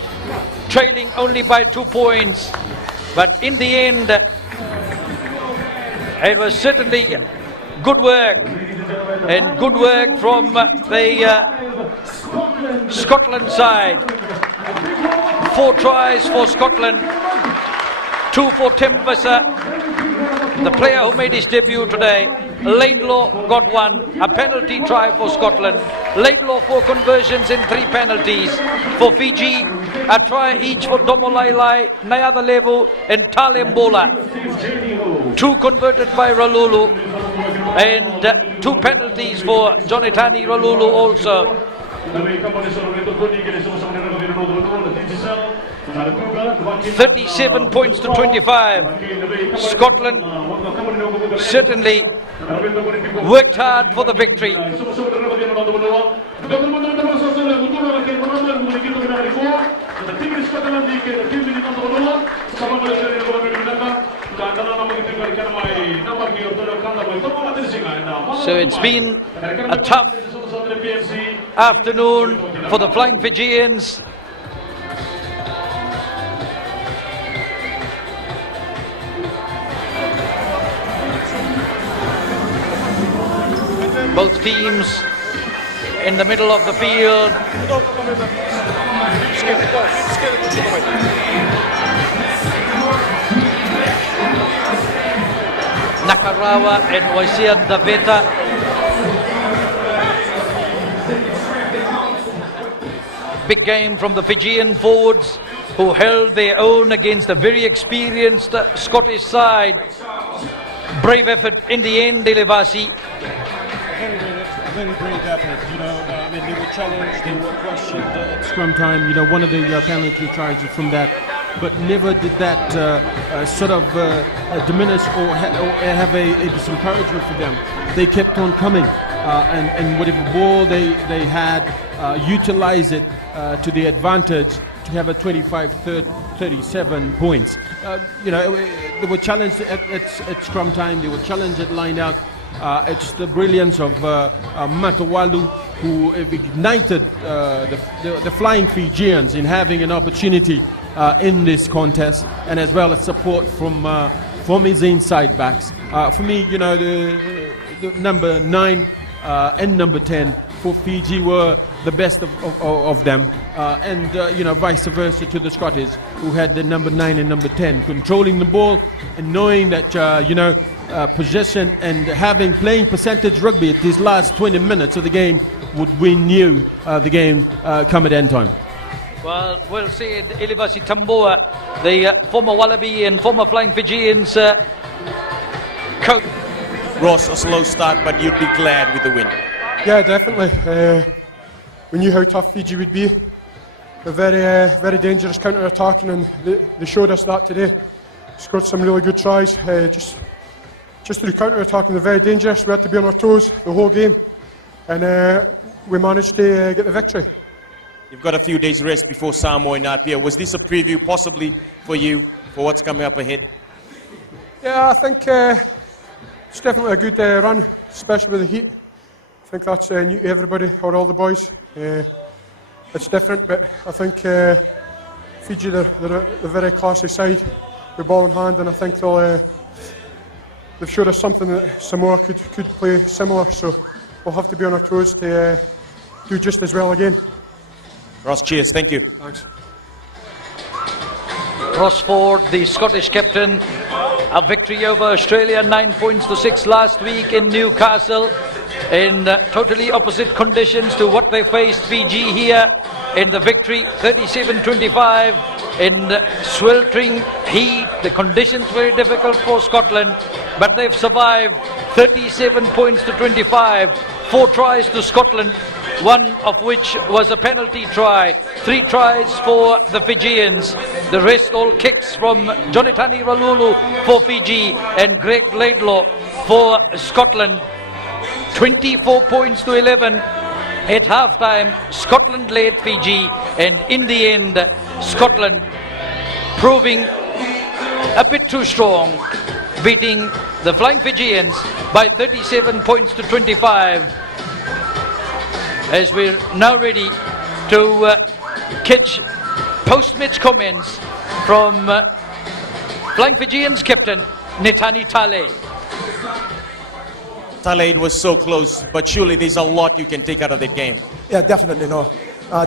trailing only by 2 points, but in the end it was certainly good work, and good work from the Scotland side. 4 tries for Scotland, 2 for Tim Visser, the player who made his debut today. Laidlaw got 1, a penalty try for Scotland. Laidlaw 4 conversions and 3 penalties for Fiji. A try each for Domolailai, Nayada Levu and Talembola. 2 converted by Ralulu, and 2 penalties for Jonatani Ralulu also. 37 points to 25. Scotland certainly worked hard for the victory. So it's been a tough afternoon for the Flying Fijians. Both teams in the middle of the field. Nakarawa and Waisian Daveta. Big game from the Fijian forwards, who held their own against a very experienced Scottish side. Brave effort in the end, Elevasi. Very brave effort, you know. I mean, they were challenged, they were questioned at scrum time. You know, one of the penalty tries was from that, but never did that sort of diminish or have a disencouragement for them. They kept on coming, and whatever ball they had, utilize it to their advantage to have a 25-37 points. You know, they were challenged at scrum time. They were challenged at line out. It's the brilliance of Matawalu, who ignited the Flying Fijians in having an opportunity in this contest, and as well as support from his inside backs. For me, you know, the number 9 and number 10 for Fiji were the best of them, and you know, vice versa to the Scottish, who had the number 9 and number 10 controlling the ball and knowing that you know, possession and having playing percentage rugby at these last 20 minutes of the game would win you the game come at end time. Well said, Elevasi Tamboa, the former Wallaby and former Flying Fijians coach, Ross, a slow start, but you'd be glad with the win. Yeah, definitely. We knew how tough Fiji would be. They're very dangerous counter-attacking, and they showed us that today. Scored some really good tries. Just through counter-attacking, they're very dangerous. We had to be on our toes the whole game, and we managed to get the victory. You've got a few days rest before Samoa in Apia. Was this a preview possibly for you for what's coming up ahead? Yeah, I think it's definitely a good run, especially with the heat. I think that's new to everybody, or all the boys. It's different, but I think Fiji, they're a very classy side with ball in hand, and I think they've showed us something that Samoa could play similar, so we'll have to be on our toes to do just as well again. Ross, cheers, thank you. Thanks. Ross Ford, the Scottish captain, a victory over Australia 9 points to 6 last week in Newcastle, in totally opposite conditions to what they faced Fiji here in the victory, 37-25 in sweltering heat. The conditions very difficult for Scotland, but they've survived. 37 points to 25, 4 tries to Scotland, one of which was a penalty try, 3 tries for the Fijians, the rest all kicks from Jonatani Ralulu for Fiji and Greg Laidlaw for Scotland. 24 points to 11 at half-time. Scotland led Fiji, and in the end Scotland proving a bit too strong, beating the Flying Fijians by 37 points to 25. As we're now ready to catch post-match comments from Flying Fijians captain Netani Tale. Tale, it was so close, but surely there's a lot you can take out of that game. Yeah, definitely.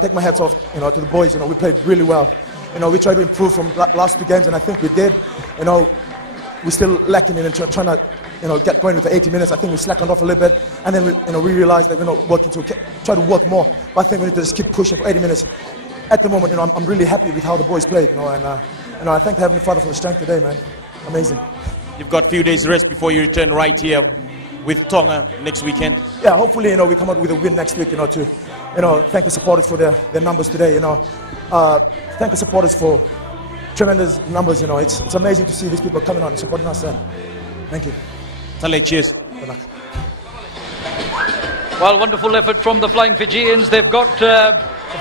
Take my hats off, to the boys. We played really well. We tried to improve from last 2 games, and I think we did. We're still lacking in trying to, get going with the 80 minutes. I think we slackened off a little bit, and then we realized that we're not working to try to work more. But I think we need to just keep pushing for 80 minutes. At the moment, I'm really happy with how the boys played, and I thank the Heavenly Father for the strength today, man. Amazing. You've got a few days rest before you return right here with Tonga next weekend. Yeah, hopefully, we come out with a win next week, to, thank the supporters for their numbers today, thank the supporters for tremendous numbers, it's amazing to see these people coming out and supporting us. Thank you. Tale, cheers. Good luck. Well, wonderful effort from the Flying Fijians. They've got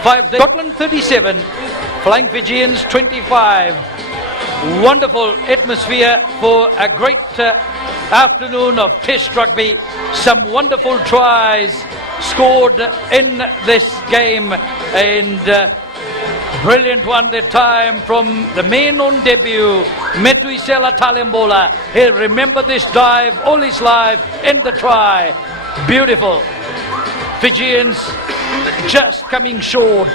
5 days. Scotland 37, Flying Fijians 25. Wonderful atmosphere for a great afternoon of Test rugby. Some wonderful tries scored in this game, and brilliant one that time from the main on debut, Metuisela Talembola. He'll remember this dive all his life, and the try. Beautiful. Fijians just coming short.